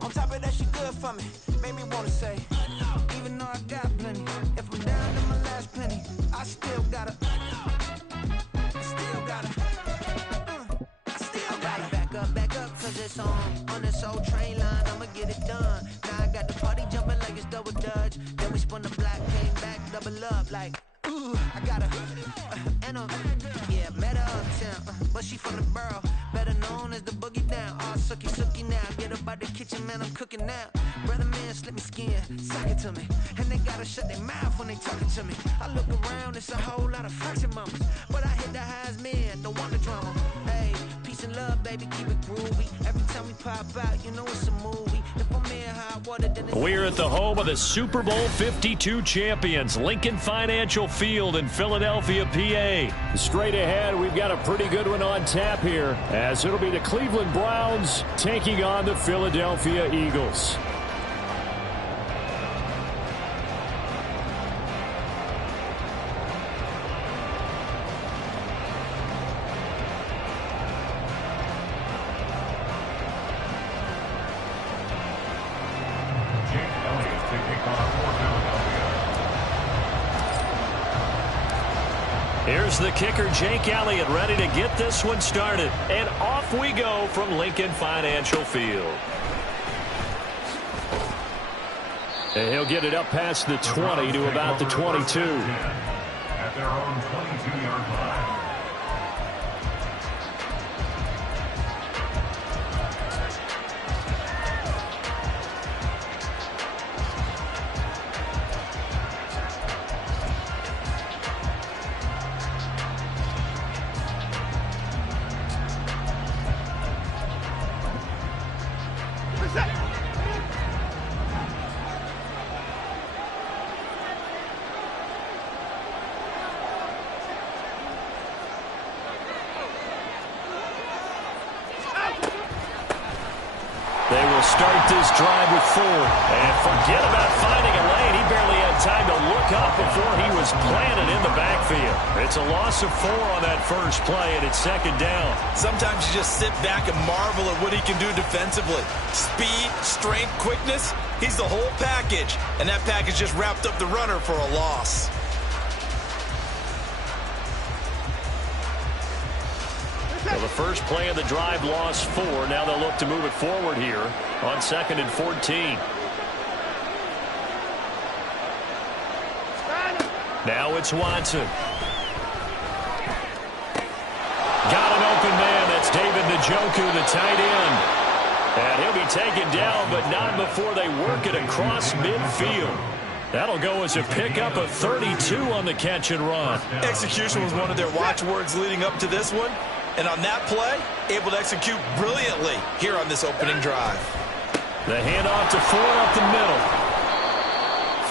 On top of that, she good for me. Made me wanna say, even though I got plenty, if I'm down to my last penny, I still gotta back up, cause it's on this old train line, I'ma get it done. Now I got the party jumping like it's double dutch. Then we spun the block, came back, double up, like, ooh, I got her, and yeah, met her uptown, but she from the borough, better known as the boogie down. All sookie now, get up out the kitchen, man, I'm cooking now. Brother man, slip me skin, suck it to me, and they gotta shut their mouth when they talking to me. I look around, it's a whole lot of fraction mamas, but I hit the highs, man, don't want the drama. Hey, peace and love, baby, keep it groovy. Every time we pop out, you know it's a movie. If I'm in hot water, then it's We're at the home of the Super Bowl 52 champions, Lincoln Financial Field in Philadelphia, PA. Straight ahead, we've got a pretty good one on tap here, as it'll be the Cleveland Browns taking on the Philadelphia Eagles. Here's the kicker, Jake Elliott, ready to get this one started. And off we go from Lincoln Financial Field. And he'll get it up past the 20 to about the 22. At their own 22-yard line. Start this drive with 4. And forget about finding a lane. He barely had time to look up before he was planted in the backfield. It's a loss of 4 on that first play, and it's second down. Sometimes you just sit back and marvel at what he can do defensively. Speed, strength, quickness, he's the whole package. And that package just wrapped up the runner for a loss. Well, the first play of the drive lost 4. Now they'll look to move it forward here on 2nd and 14. Now it's Watson. Got an open man. That's David Njoku, the tight end. And he'll be taken down, but not before they work it across midfield. That'll go as a pickup of 32 on the catch and run. Execution was one of their watchwords leading up to this one. And on that play, able to execute brilliantly here on this opening drive. The handoff to Ford up the middle.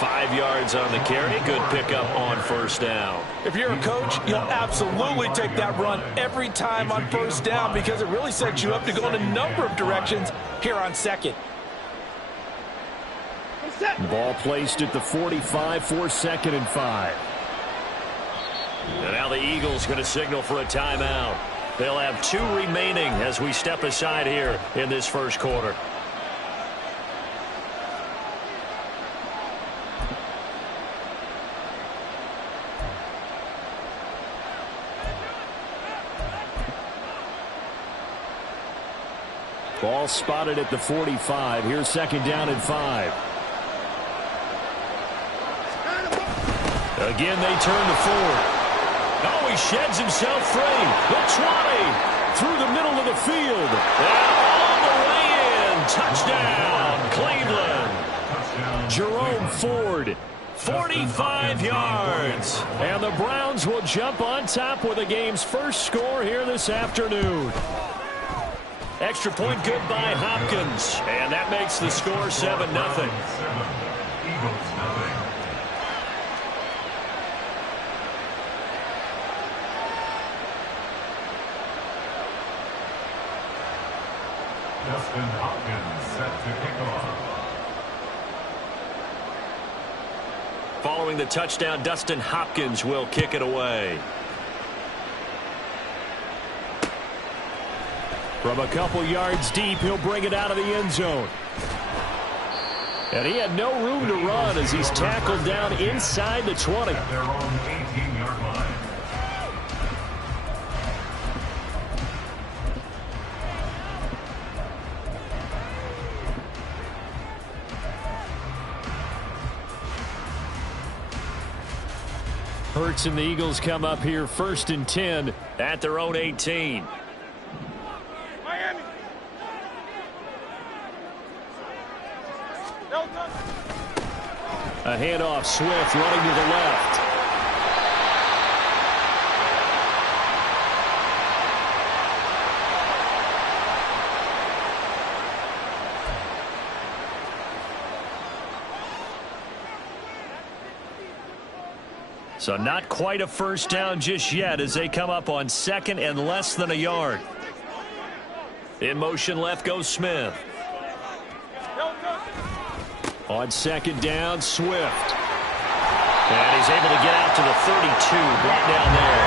5 yards on the carry. Good pickup on first down. If you're a coach, you'll absolutely take that run every time on first down because it really sets you up to go in a number of directions here on second. Ball placed at the 45 for 2nd and 5. And now the Eagles going to signal for a timeout. They'll have 2 remaining as we step aside here in this first quarter. Ball spotted at the 45. Here's second down and 5. Again, they turn to Ford. Oh, he sheds himself free. The 20 through the middle of the field. And all the way in. Touchdown, Cleveland. Jerome Ford, 45 yards. And the Browns will jump on top with the game's first score here this afternoon. Extra point good by Hopkins. And that makes the score 7-0. Eagles nothing. Dustin Hopkins set to kick off. Following the touchdown, Dustin Hopkins will kick it away. From a couple yards deep, he'll bring it out of the end zone. And he had no room to run as he's tackled down inside the 20. At their own 18-yard line. Hurts and the Eagles come up here 1st and 10 at their own 18. Miami. A handoff, Swift running to the left. So not quite a first down just yet as they come up on 2nd and less than a yard. In motion left goes Smith. On 2nd down, Swift. And he's able to get out to the 32, brought down there.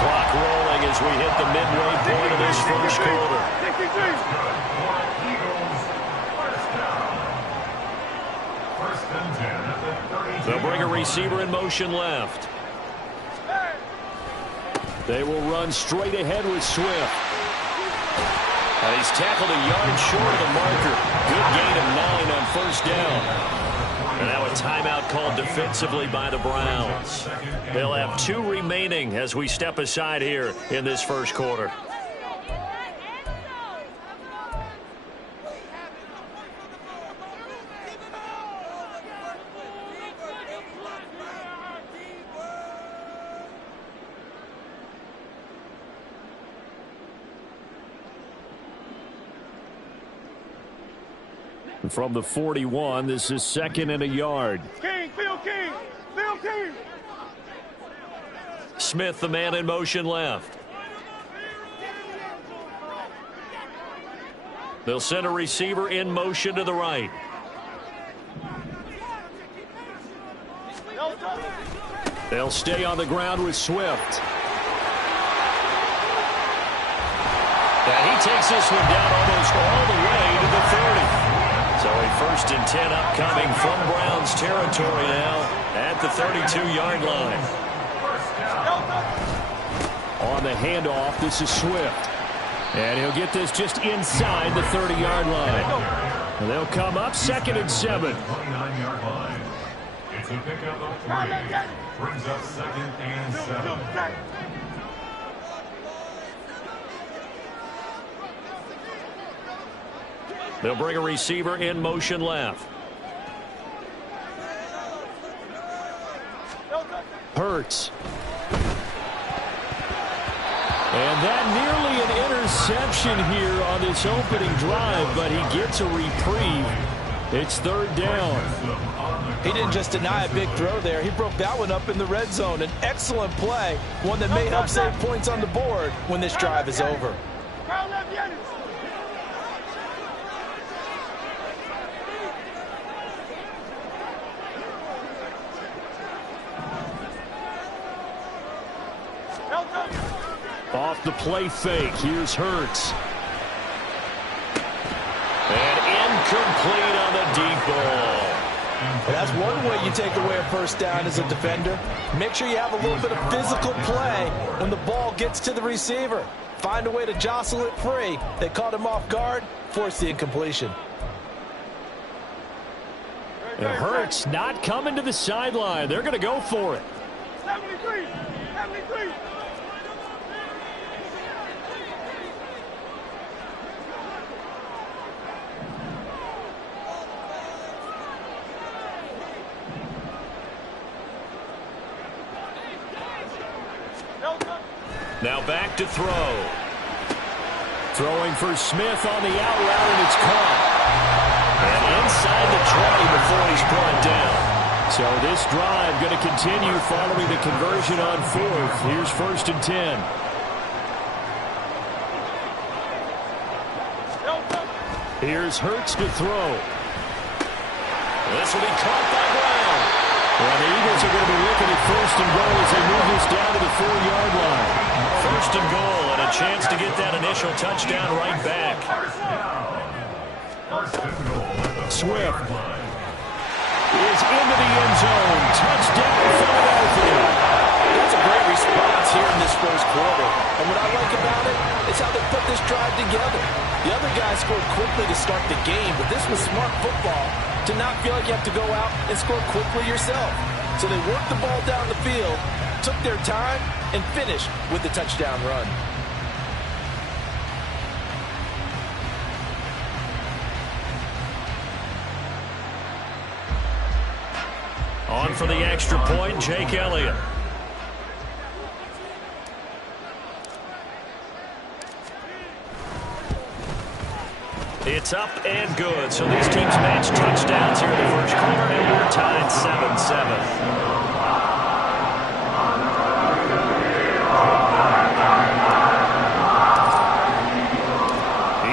Clock rolling as we hit the midway point of this first quarter. They'll bring a receiver in motion left. They will run straight ahead with Swift. And he's tackled a yard short of the marker. Good gain of 9 on first down. And now a timeout called defensively by the Browns. They'll have 2 remaining as we step aside here in this first quarter. From the 41, this is 2nd and a yard. King, Phil King, Phil King. Smith, the man in motion left. They'll send a receiver in motion to the right. They'll stay on the ground with Swift. And he takes this one down almost all the way to the 30. So a 1st and 10 upcoming from Browns territory now at the 32-yard line. On the handoff, this is Swift. And he'll get this just inside the 30-yard line. And they'll come up 2nd and 7. 29-yard line. It's a pickup of 3. Brings up 2nd and 7. They'll bring a receiver in motion left. Hurts. And that nearly an interception here on this opening drive, but he gets a reprieve. It's 3rd down. He didn't just deny a big throw there. He broke that one up in the red zone. An excellent play, one that may help save points on the board when this drive is over. Off the play fake, here's Hurts. And incomplete on the deep ball. That's one way you take away a first down as a defender. Make sure you have a little bit of physical play when the ball gets to the receiver. find a way to jostle it free. They caught him off guard, forced the incompletion. It hurts not coming to the sideline. They're going to go for it. 73. 73. Now back to throw. Throwing for Smith on the out route, and it's caught. And inside the 20 before he's brought down. So this drive going to continue following the conversion on fourth. Here's 1st and 10. Here's Hurts to throw. This will be caught by Brown. And the Eagles are going to be looking at 1st and goal as they move this down to the 4-yard line. 1st and goal, and a chance to get that initial touchdown right back. Swift is into the end zone. Touchdown, Philadelphia. That's a great response here in this first quarter. And what I like about it is how they put this drive together. The other guys scored quickly to start the game, but this was smart football to not feel like you have to go out and score quickly yourself. So they worked the ball down the field, took their time, and finished with the touchdown run. On for the extra point, Jake Elliott. It's up and good. So these teams match touchdowns here in the first quarter, and we're tied 7-7.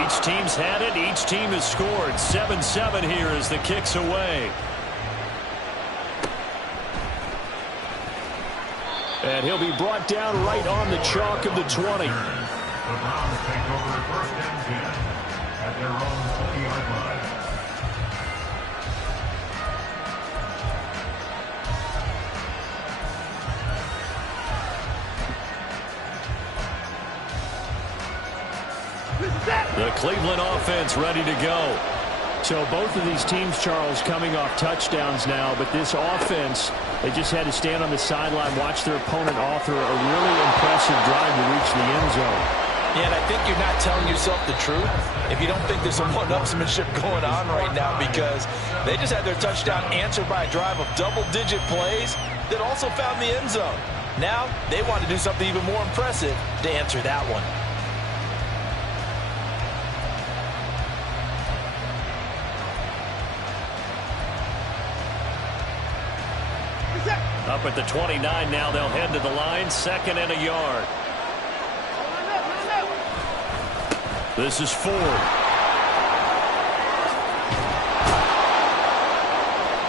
Each team's had it. Each team has scored. 7-7 here as the kick's away. And he'll be brought down right on the chalk of the 20. The Browns take over 1st and 10 at their own 20-yard line. The Cleveland offense ready to go. So both of these teams, Charles, coming off touchdowns now, but this offense, they just had to stand on the sideline, watch their opponent author a really impressive drive to reach the end zone. Yeah, and I think you're not telling yourself the truth if you don't think there's some one-upsmanship going on right now, because they just had their touchdown answered by a drive of double-digit plays that also found the end zone. Now they want to do something even more impressive to answer that one. Up at the 29 now, they'll head to the line, 2nd and a yard. This is Ford.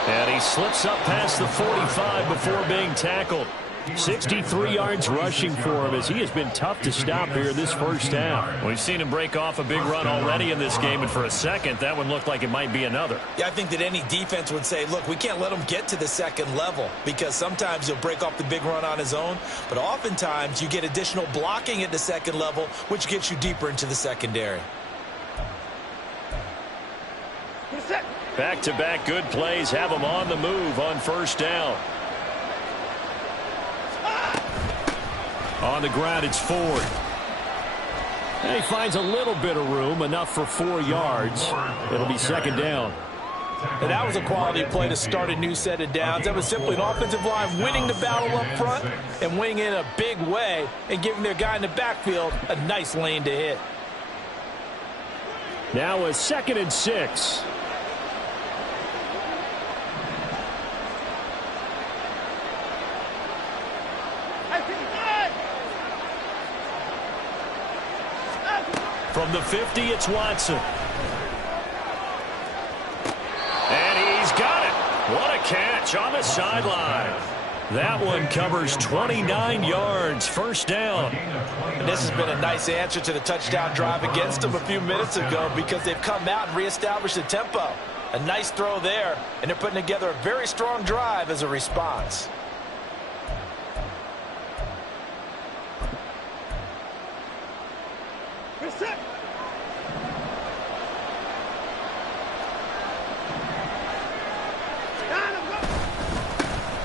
And he slips up past the 45 before being tackled. 63 yards rushing for him as he has been tough to stop here this first half. We've seen him break off a big run already in this game, and for a second, that one looked like it might be another. Yeah, I think that any defense would say, look, we can't let him get to the second level, because sometimes he'll break off the big run on his own, but oftentimes you get additional blocking at the second level, which gets you deeper into the secondary. Back-to-back good plays have him on the move on first down. On the ground, it's Ford. And he finds a little bit of room, enough for 4 yards. It'll be 2nd down. And that was a quality play to start a new set of downs. That was simply an offensive line winning the battle up front and winning in a big way and giving their guy in the backfield a nice lane to hit. Now a 2nd and 6. From the 50, it's Watson. And he's got it. What a catch on the sideline. That one covers 29 yards, 1st down. And this has been a nice answer to the touchdown drive against them a few minutes ago, because they've come out and reestablished the tempo. A nice throw there, and they're putting together a very strong drive as a response.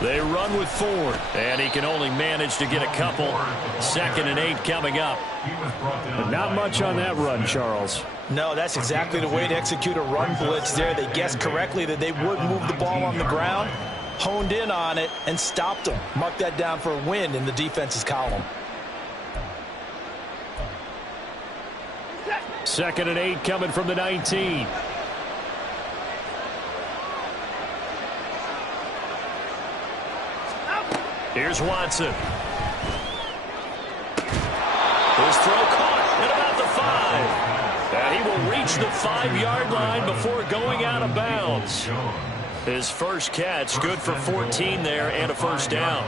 They run with Ford, and he can only manage to get a couple. 2nd and 8 coming up. But not much on that run, Charles. No, that's exactly the way to execute a run blitz there. They guessed correctly that they would move the ball on the ground, honed in on it, and stopped them. Mark that down for a win in the defense's column. 2nd and 8 coming from the 19. Here's Watson. His throw caught at about the 5. And he will reach the 5-yard line before going out of bounds. His first catch, good for 14 there and a first down.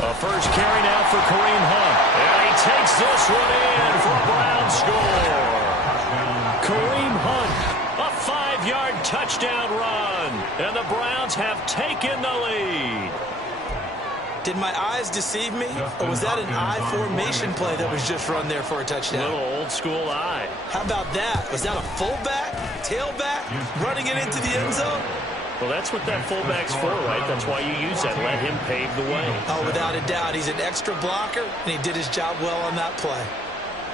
A first carry now for Kareem Hunt. And he takes this one in for a Brown score. Kareem Hunt, a 5-yard touchdown run. And the Browns have taken the lead. Did my eyes deceive me? Or was that an I formation play that was just run there for a touchdown? Little old school eye. How about that? Was that a fullback, tailback, running it into the end zone? Well, that's what that fullback's for, right? That's why you use that. Let him pave the way. Oh, without a doubt. He's an extra blocker, and he did his job well on that play.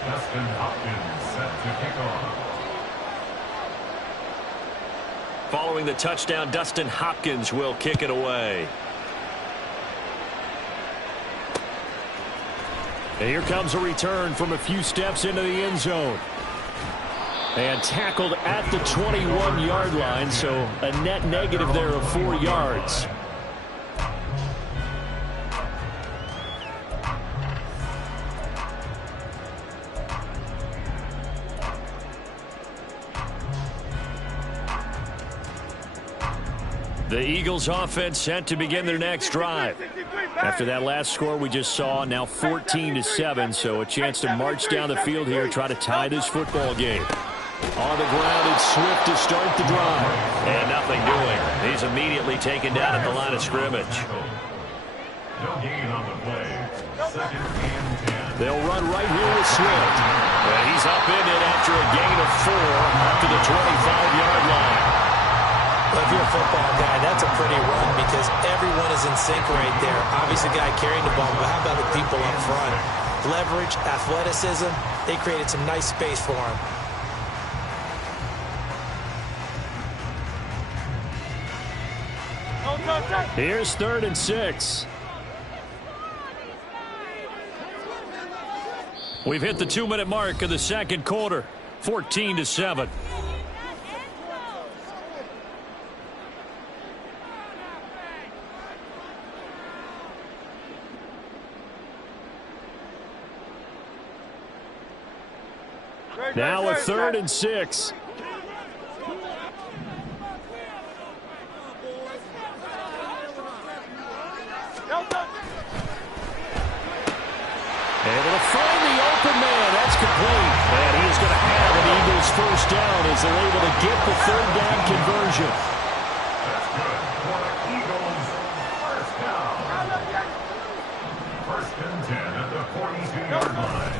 Dustin Hopkins set to kick off. Following the touchdown, Dustin Hopkins will kick it away. And here comes a return from a few steps into the end zone. And tackled at the 21-yard line, so a net negative there of 4 yards. The Eagles offense set to begin their next drive. After that last score we just saw, now 14-7, so a chance to march down the field here, try to tie this football game. On the ground, it's Swift to start the drive. And nothing doing. He's immediately taken down at the line of scrimmage. No gain on the play. 2nd and 10. They'll run right here with Swift. And he's upended after a gain of 4 up to the 25-yard line. Well, if you're a football guy, that's a pretty run because everyone is in sync right there. Obviously, the guy carrying the ball, but how about the people up front? Leverage, athleticism, they created some nice space for him. Here's 3rd and 6. We've hit the 2-minute mark of the second quarter. 14-7. Now a 3rd and 6. Able to find the open man. That's complete. And he is going to have an Eagles first down as they're able to get the 3rd down conversion. That's good for the Eagles. First down. 1st and 10 at the 42-yard line.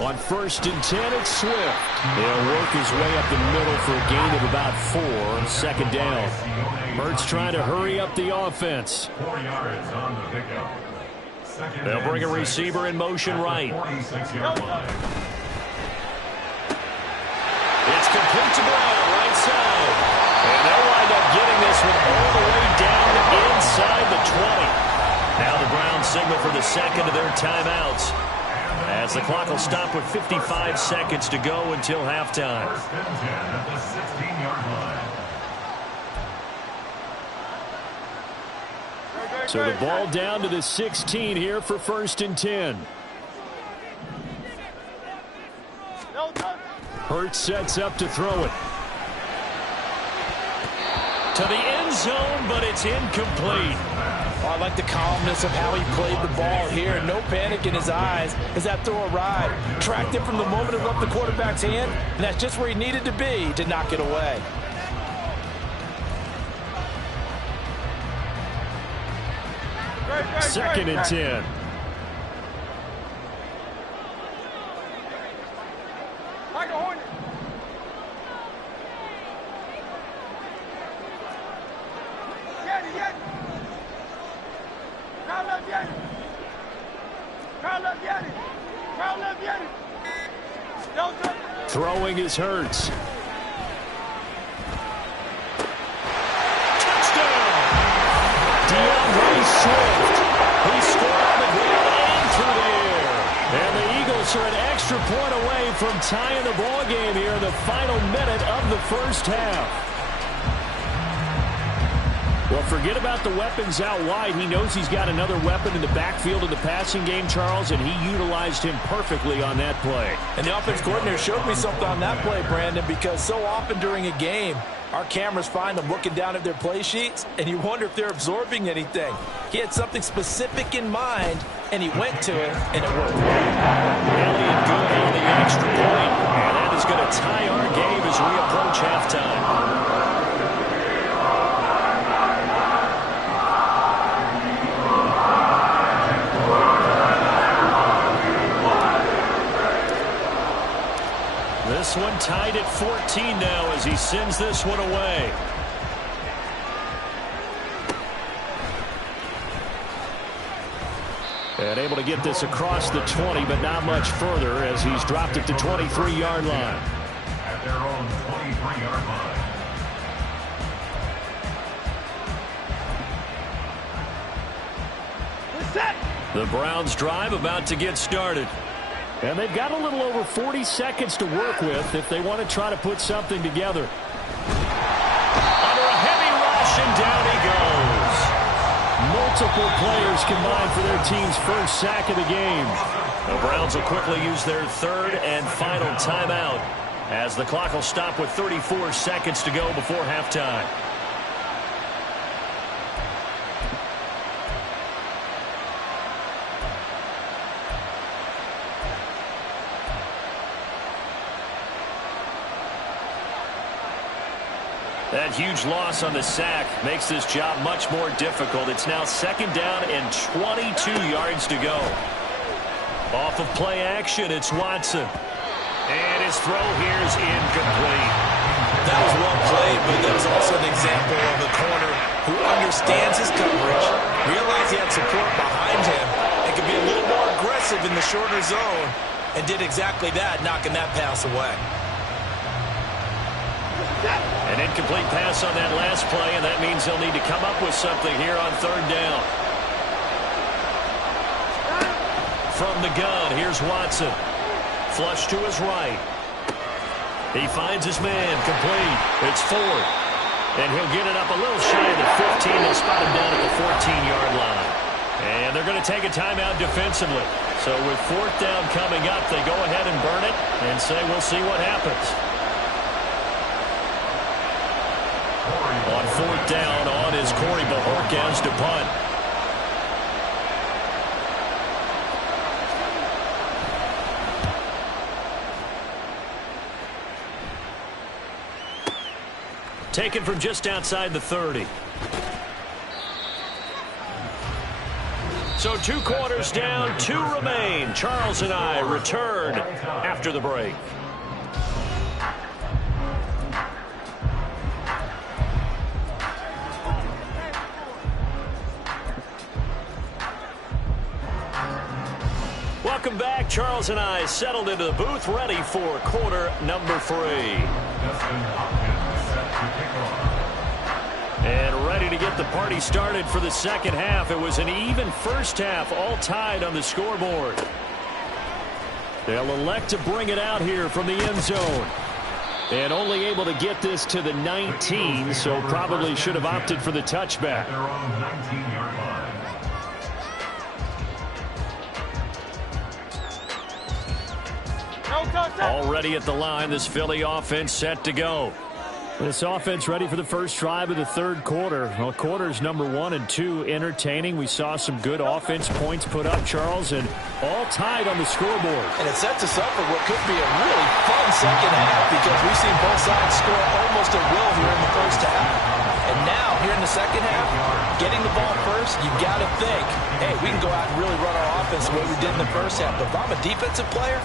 On 1st and 10, it's Swift. He'll work his way up the middle for a gain of about 4. 2nd down. Hurts trying to hurry up the offense. 4 yards on the pickup. They'll bring a receiver in motion right. 46-yard line. It's complete to Brown, right side. And they'll wind up getting this one all the way down inside the 20. Now the Browns signal for the 2nd of their timeouts, as the clock will stop with 55 seconds to go until halftime. 1st and 10 at the 16-yard line. So the ball down to the 16 here for 1st and 10. Hurts sets up to throw it. To the end zone, but it's incomplete. I like the calmness of how he played the ball here. No panic in his eyes as that throw arrived. Tracked it from the moment it left the quarterback's hand, and that's just where he needed to be to knock it away. Second and 10. Throwing is Hurts. Touchdown! DeAndre Swift. He scored on the ground and through the air. And the Eagles are an extra point away from tying the ball game here in the final minute of the first half. Well, forget about the weapons out wide. He knows he's got another weapon in the backfield in the passing game, Charles, and he utilized him perfectly on that play. And the offense coordinator showed me something on that play, Brandon, because so often during a game, our cameras find them looking down at their play sheets, and you wonder if they're absorbing anything. He had something specific in mind, and he went to it, and it worked. Elliott good on the extra point, and that is going to tie our game as we approach halftime. This one tied at 14 now as he sends this one away. And able to get this across the 20, but not much further as he's dropped it to 23-yard line. At their own 23-yard line. The Browns drive about to get started. And they've got a little over 40 seconds to work with if they want to try to put something together. Under a heavy rush, and down he goes. Multiple players combined for their team's first sack of the game. The Browns will quickly use their third and final timeout as the clock will stop with 34 seconds to go before halftime. That huge loss on the sack makes this job much more difficult. It's now second down and 22 yards to go. Off of play action, it's Watson. And his throw here is incomplete. That was well played, but that was also an example of a corner who understands his coverage, realized he had support behind him, and could be a little more aggressive in the shorter zone, and did exactly that, knocking that pass away. An incomplete pass on that last play, and that means they'll need to come up with something here on third down. From the gun, here's Watson. Flush to his right. He finds his man, complete. It's Ford. And he'll get it up a little shy of the 15. They'll spot him down at the 14-yard line. And they're going to take a timeout defensively. So with fourth down coming up, they go ahead and burn it and say we'll see what happens. On fourth down, on is Corey Bojorquez to punt. Taken from just outside the 30. So 2 quarters down, 2 remain. Charles and I return after the break. Welcome back. Charles and I settled into the booth, ready for quarter number 3. And ready to get the party started for the second half. It was an even first half, all tied on the scoreboard. They'll elect to bring it out here from the end zone. And only able to get this to the 19, so probably should have opted for the touchback. Their own 19-yard line. Already at the line, this Philly offense set to go. This offense ready for the first drive of the third quarter. Well, quarters number 1 and 2 entertaining. We saw some good offense points put up, Charles, and all tied on the scoreboard. And it sets us up for what could be a really fun second half because we've seen both sides score almost at will here in the first half. And now, here in the second half, getting the ball first, you got to think, hey, we can go out and really run our offense the way we did in the first half. But if I'm a defensive player,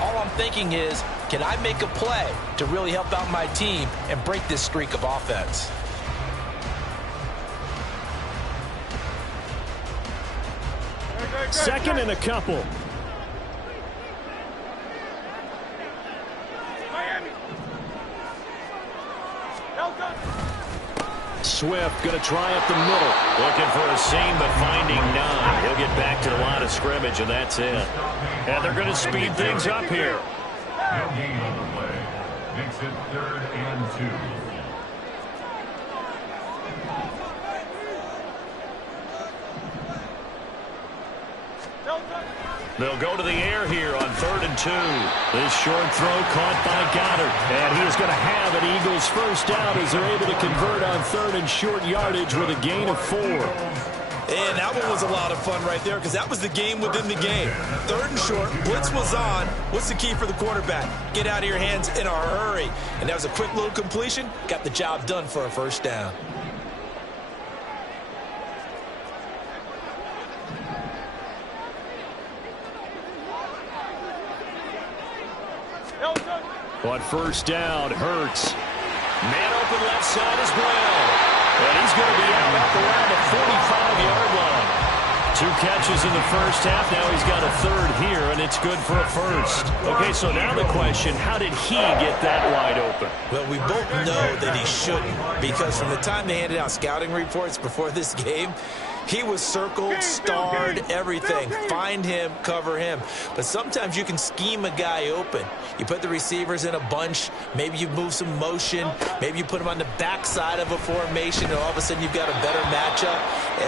all I'm thinking is, can I make a play to really help out my team and break this streak of offense? Second and a couple. Swift going to try up the middle. Looking for a seam, but finding none. He'll get back to the line of scrimmage, and that's it. And they're going to speed things up here. No gain on the play. Makes it 3rd and 2. They'll go to the air here on 3rd and 2. This short throw caught by Goddard. And he is going to have an Eagles first down as they're able to convert on 3rd and short yardage with a gain of 4. And that one was a lot of fun right there because that was the game within the game. 3rd and short, blitz was on. What's the key for the quarterback? Get out of your hands in a hurry. And that was a quick little completion. Got the job done for a first down. On first down, Hurts. Man open left side is Brown. And he's going to be out up around the 45-yard line. 2 catches in the first half. Now he's got a 3rd here, and it's good for a first. Okay, so now the question, how did he get that wide open? Well, we both know that he shouldn't because from the time they handed out scouting reports before this game, he was circled, starred, everything. Find him, cover him. But sometimes you can scheme a guy open. You put the receivers in a bunch. Maybe you move some motion. Maybe you put them on the backside of a formation, and all of a sudden you've got a better matchup.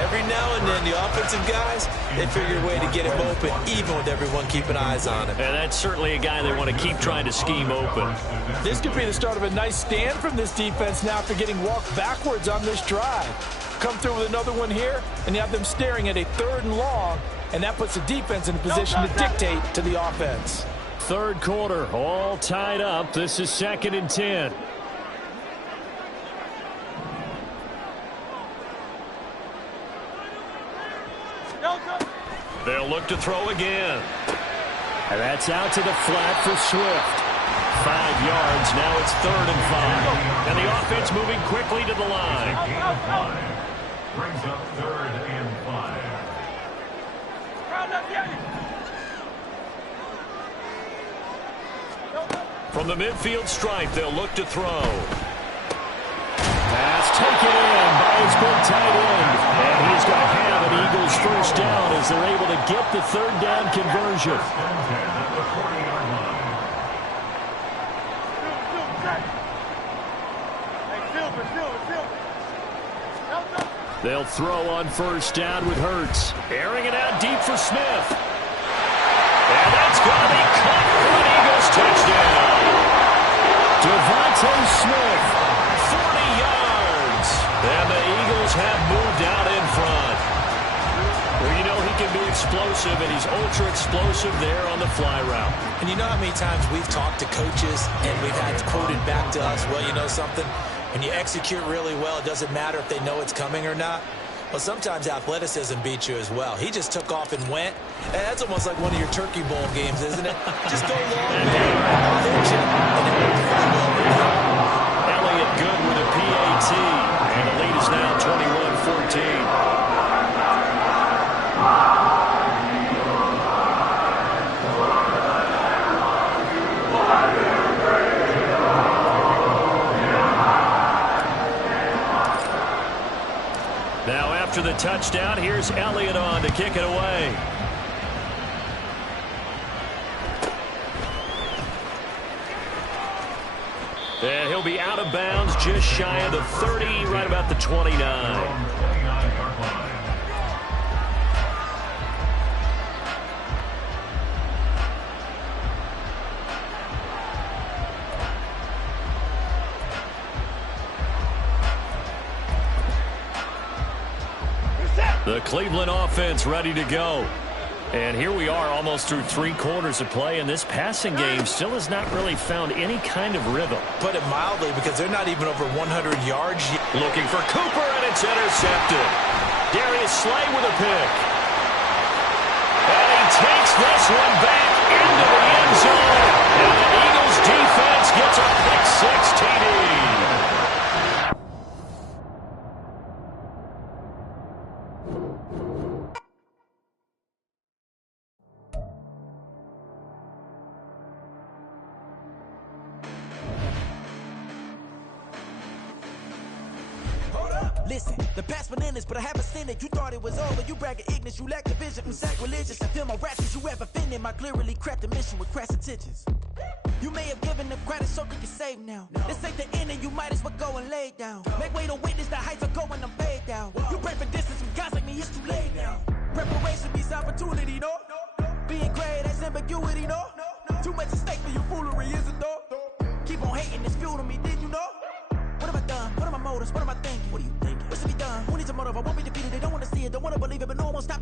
Every now and then, the offensive guys, they figure a way to get him open, even with everyone keeping eyes on him. And that's certainly a guy they want to keep trying to scheme open. This could be the start of a nice stand from this defense now after getting walked backwards on this drive. Come through with another one here, and you have them staring at a 3rd and long, and that puts the defense in a position to dictate to the offense. Third quarter, all tied up. This is 2nd and 10. They'll look to throw again. And that's out to the flat for Swift. 5 yards. Now it's 3rd and 5. And the offense moving quickly to the line. Brings up 3rd and 5. From the midfield stripe, they'll look to throw. Pass taken in by his big tight end. And he's going to have an Eagles first down as they're able to get the 3rd down conversion. At the 40-yard line. They'll throw on first down with Hurts. Airing it out deep for Smith. And that's going to be caught for an Eagles touchdown. Devontae Smith, 40 yards. And the Eagles have moved out in front. Well, you know he can be explosive, and he's ultra explosive there on the fly route. And you know how many times we've talked to coaches and we've had quoted back to us, well, you know something? When you execute really well, it doesn't matter if they know it's coming or not. Well, sometimes athleticism beats you as well. He just took off and went. And that's almost like one of your Turkey Bowl games, isn't it? Just go long there. I'll hit you. And it went pretty well with him. Elliott good with a PAT. And the lead is now 21-14. Now after the touchdown, here's Elliott on to kick it away. And he'll be out of bounds just shy of the 30, right about the 29. The Cleveland offense ready to go. And here we are almost through 3 quarters of play, and this passing game still has not really found any kind of rhythm. Put it mildly, because they're not even over 100 yards yet. Looking for Cooper, and it's intercepted. Darius Slay with a pick. And he takes this one back into the end zone. And the Eagles defense gets a pick-6 TD. Listen, the past bananas, but I haven't seen it. You thought it was over, you bragging ignorance, you lack the vision from sacrilegious. I feel my raps you have offended my clearly crafted mission with crass intentions. You may have given them credit so they can save now. This ain't the end and you might as well go and lay down. Make way to witness the heights are going, I'm paid down. You pray for distance from guys like me, it's too late now. Preparation beats opportunity, no? Being great, that's ambiguity, no? Too much at stake for your foolery, is it though? Keep on hating, it's fuel to me, did you know? What have I done? What are my motives? What am I thinking? What are you thinking? What's to be done? Who needs a motive? I won't be defeated. They don't want to see it. Don't want to believe it.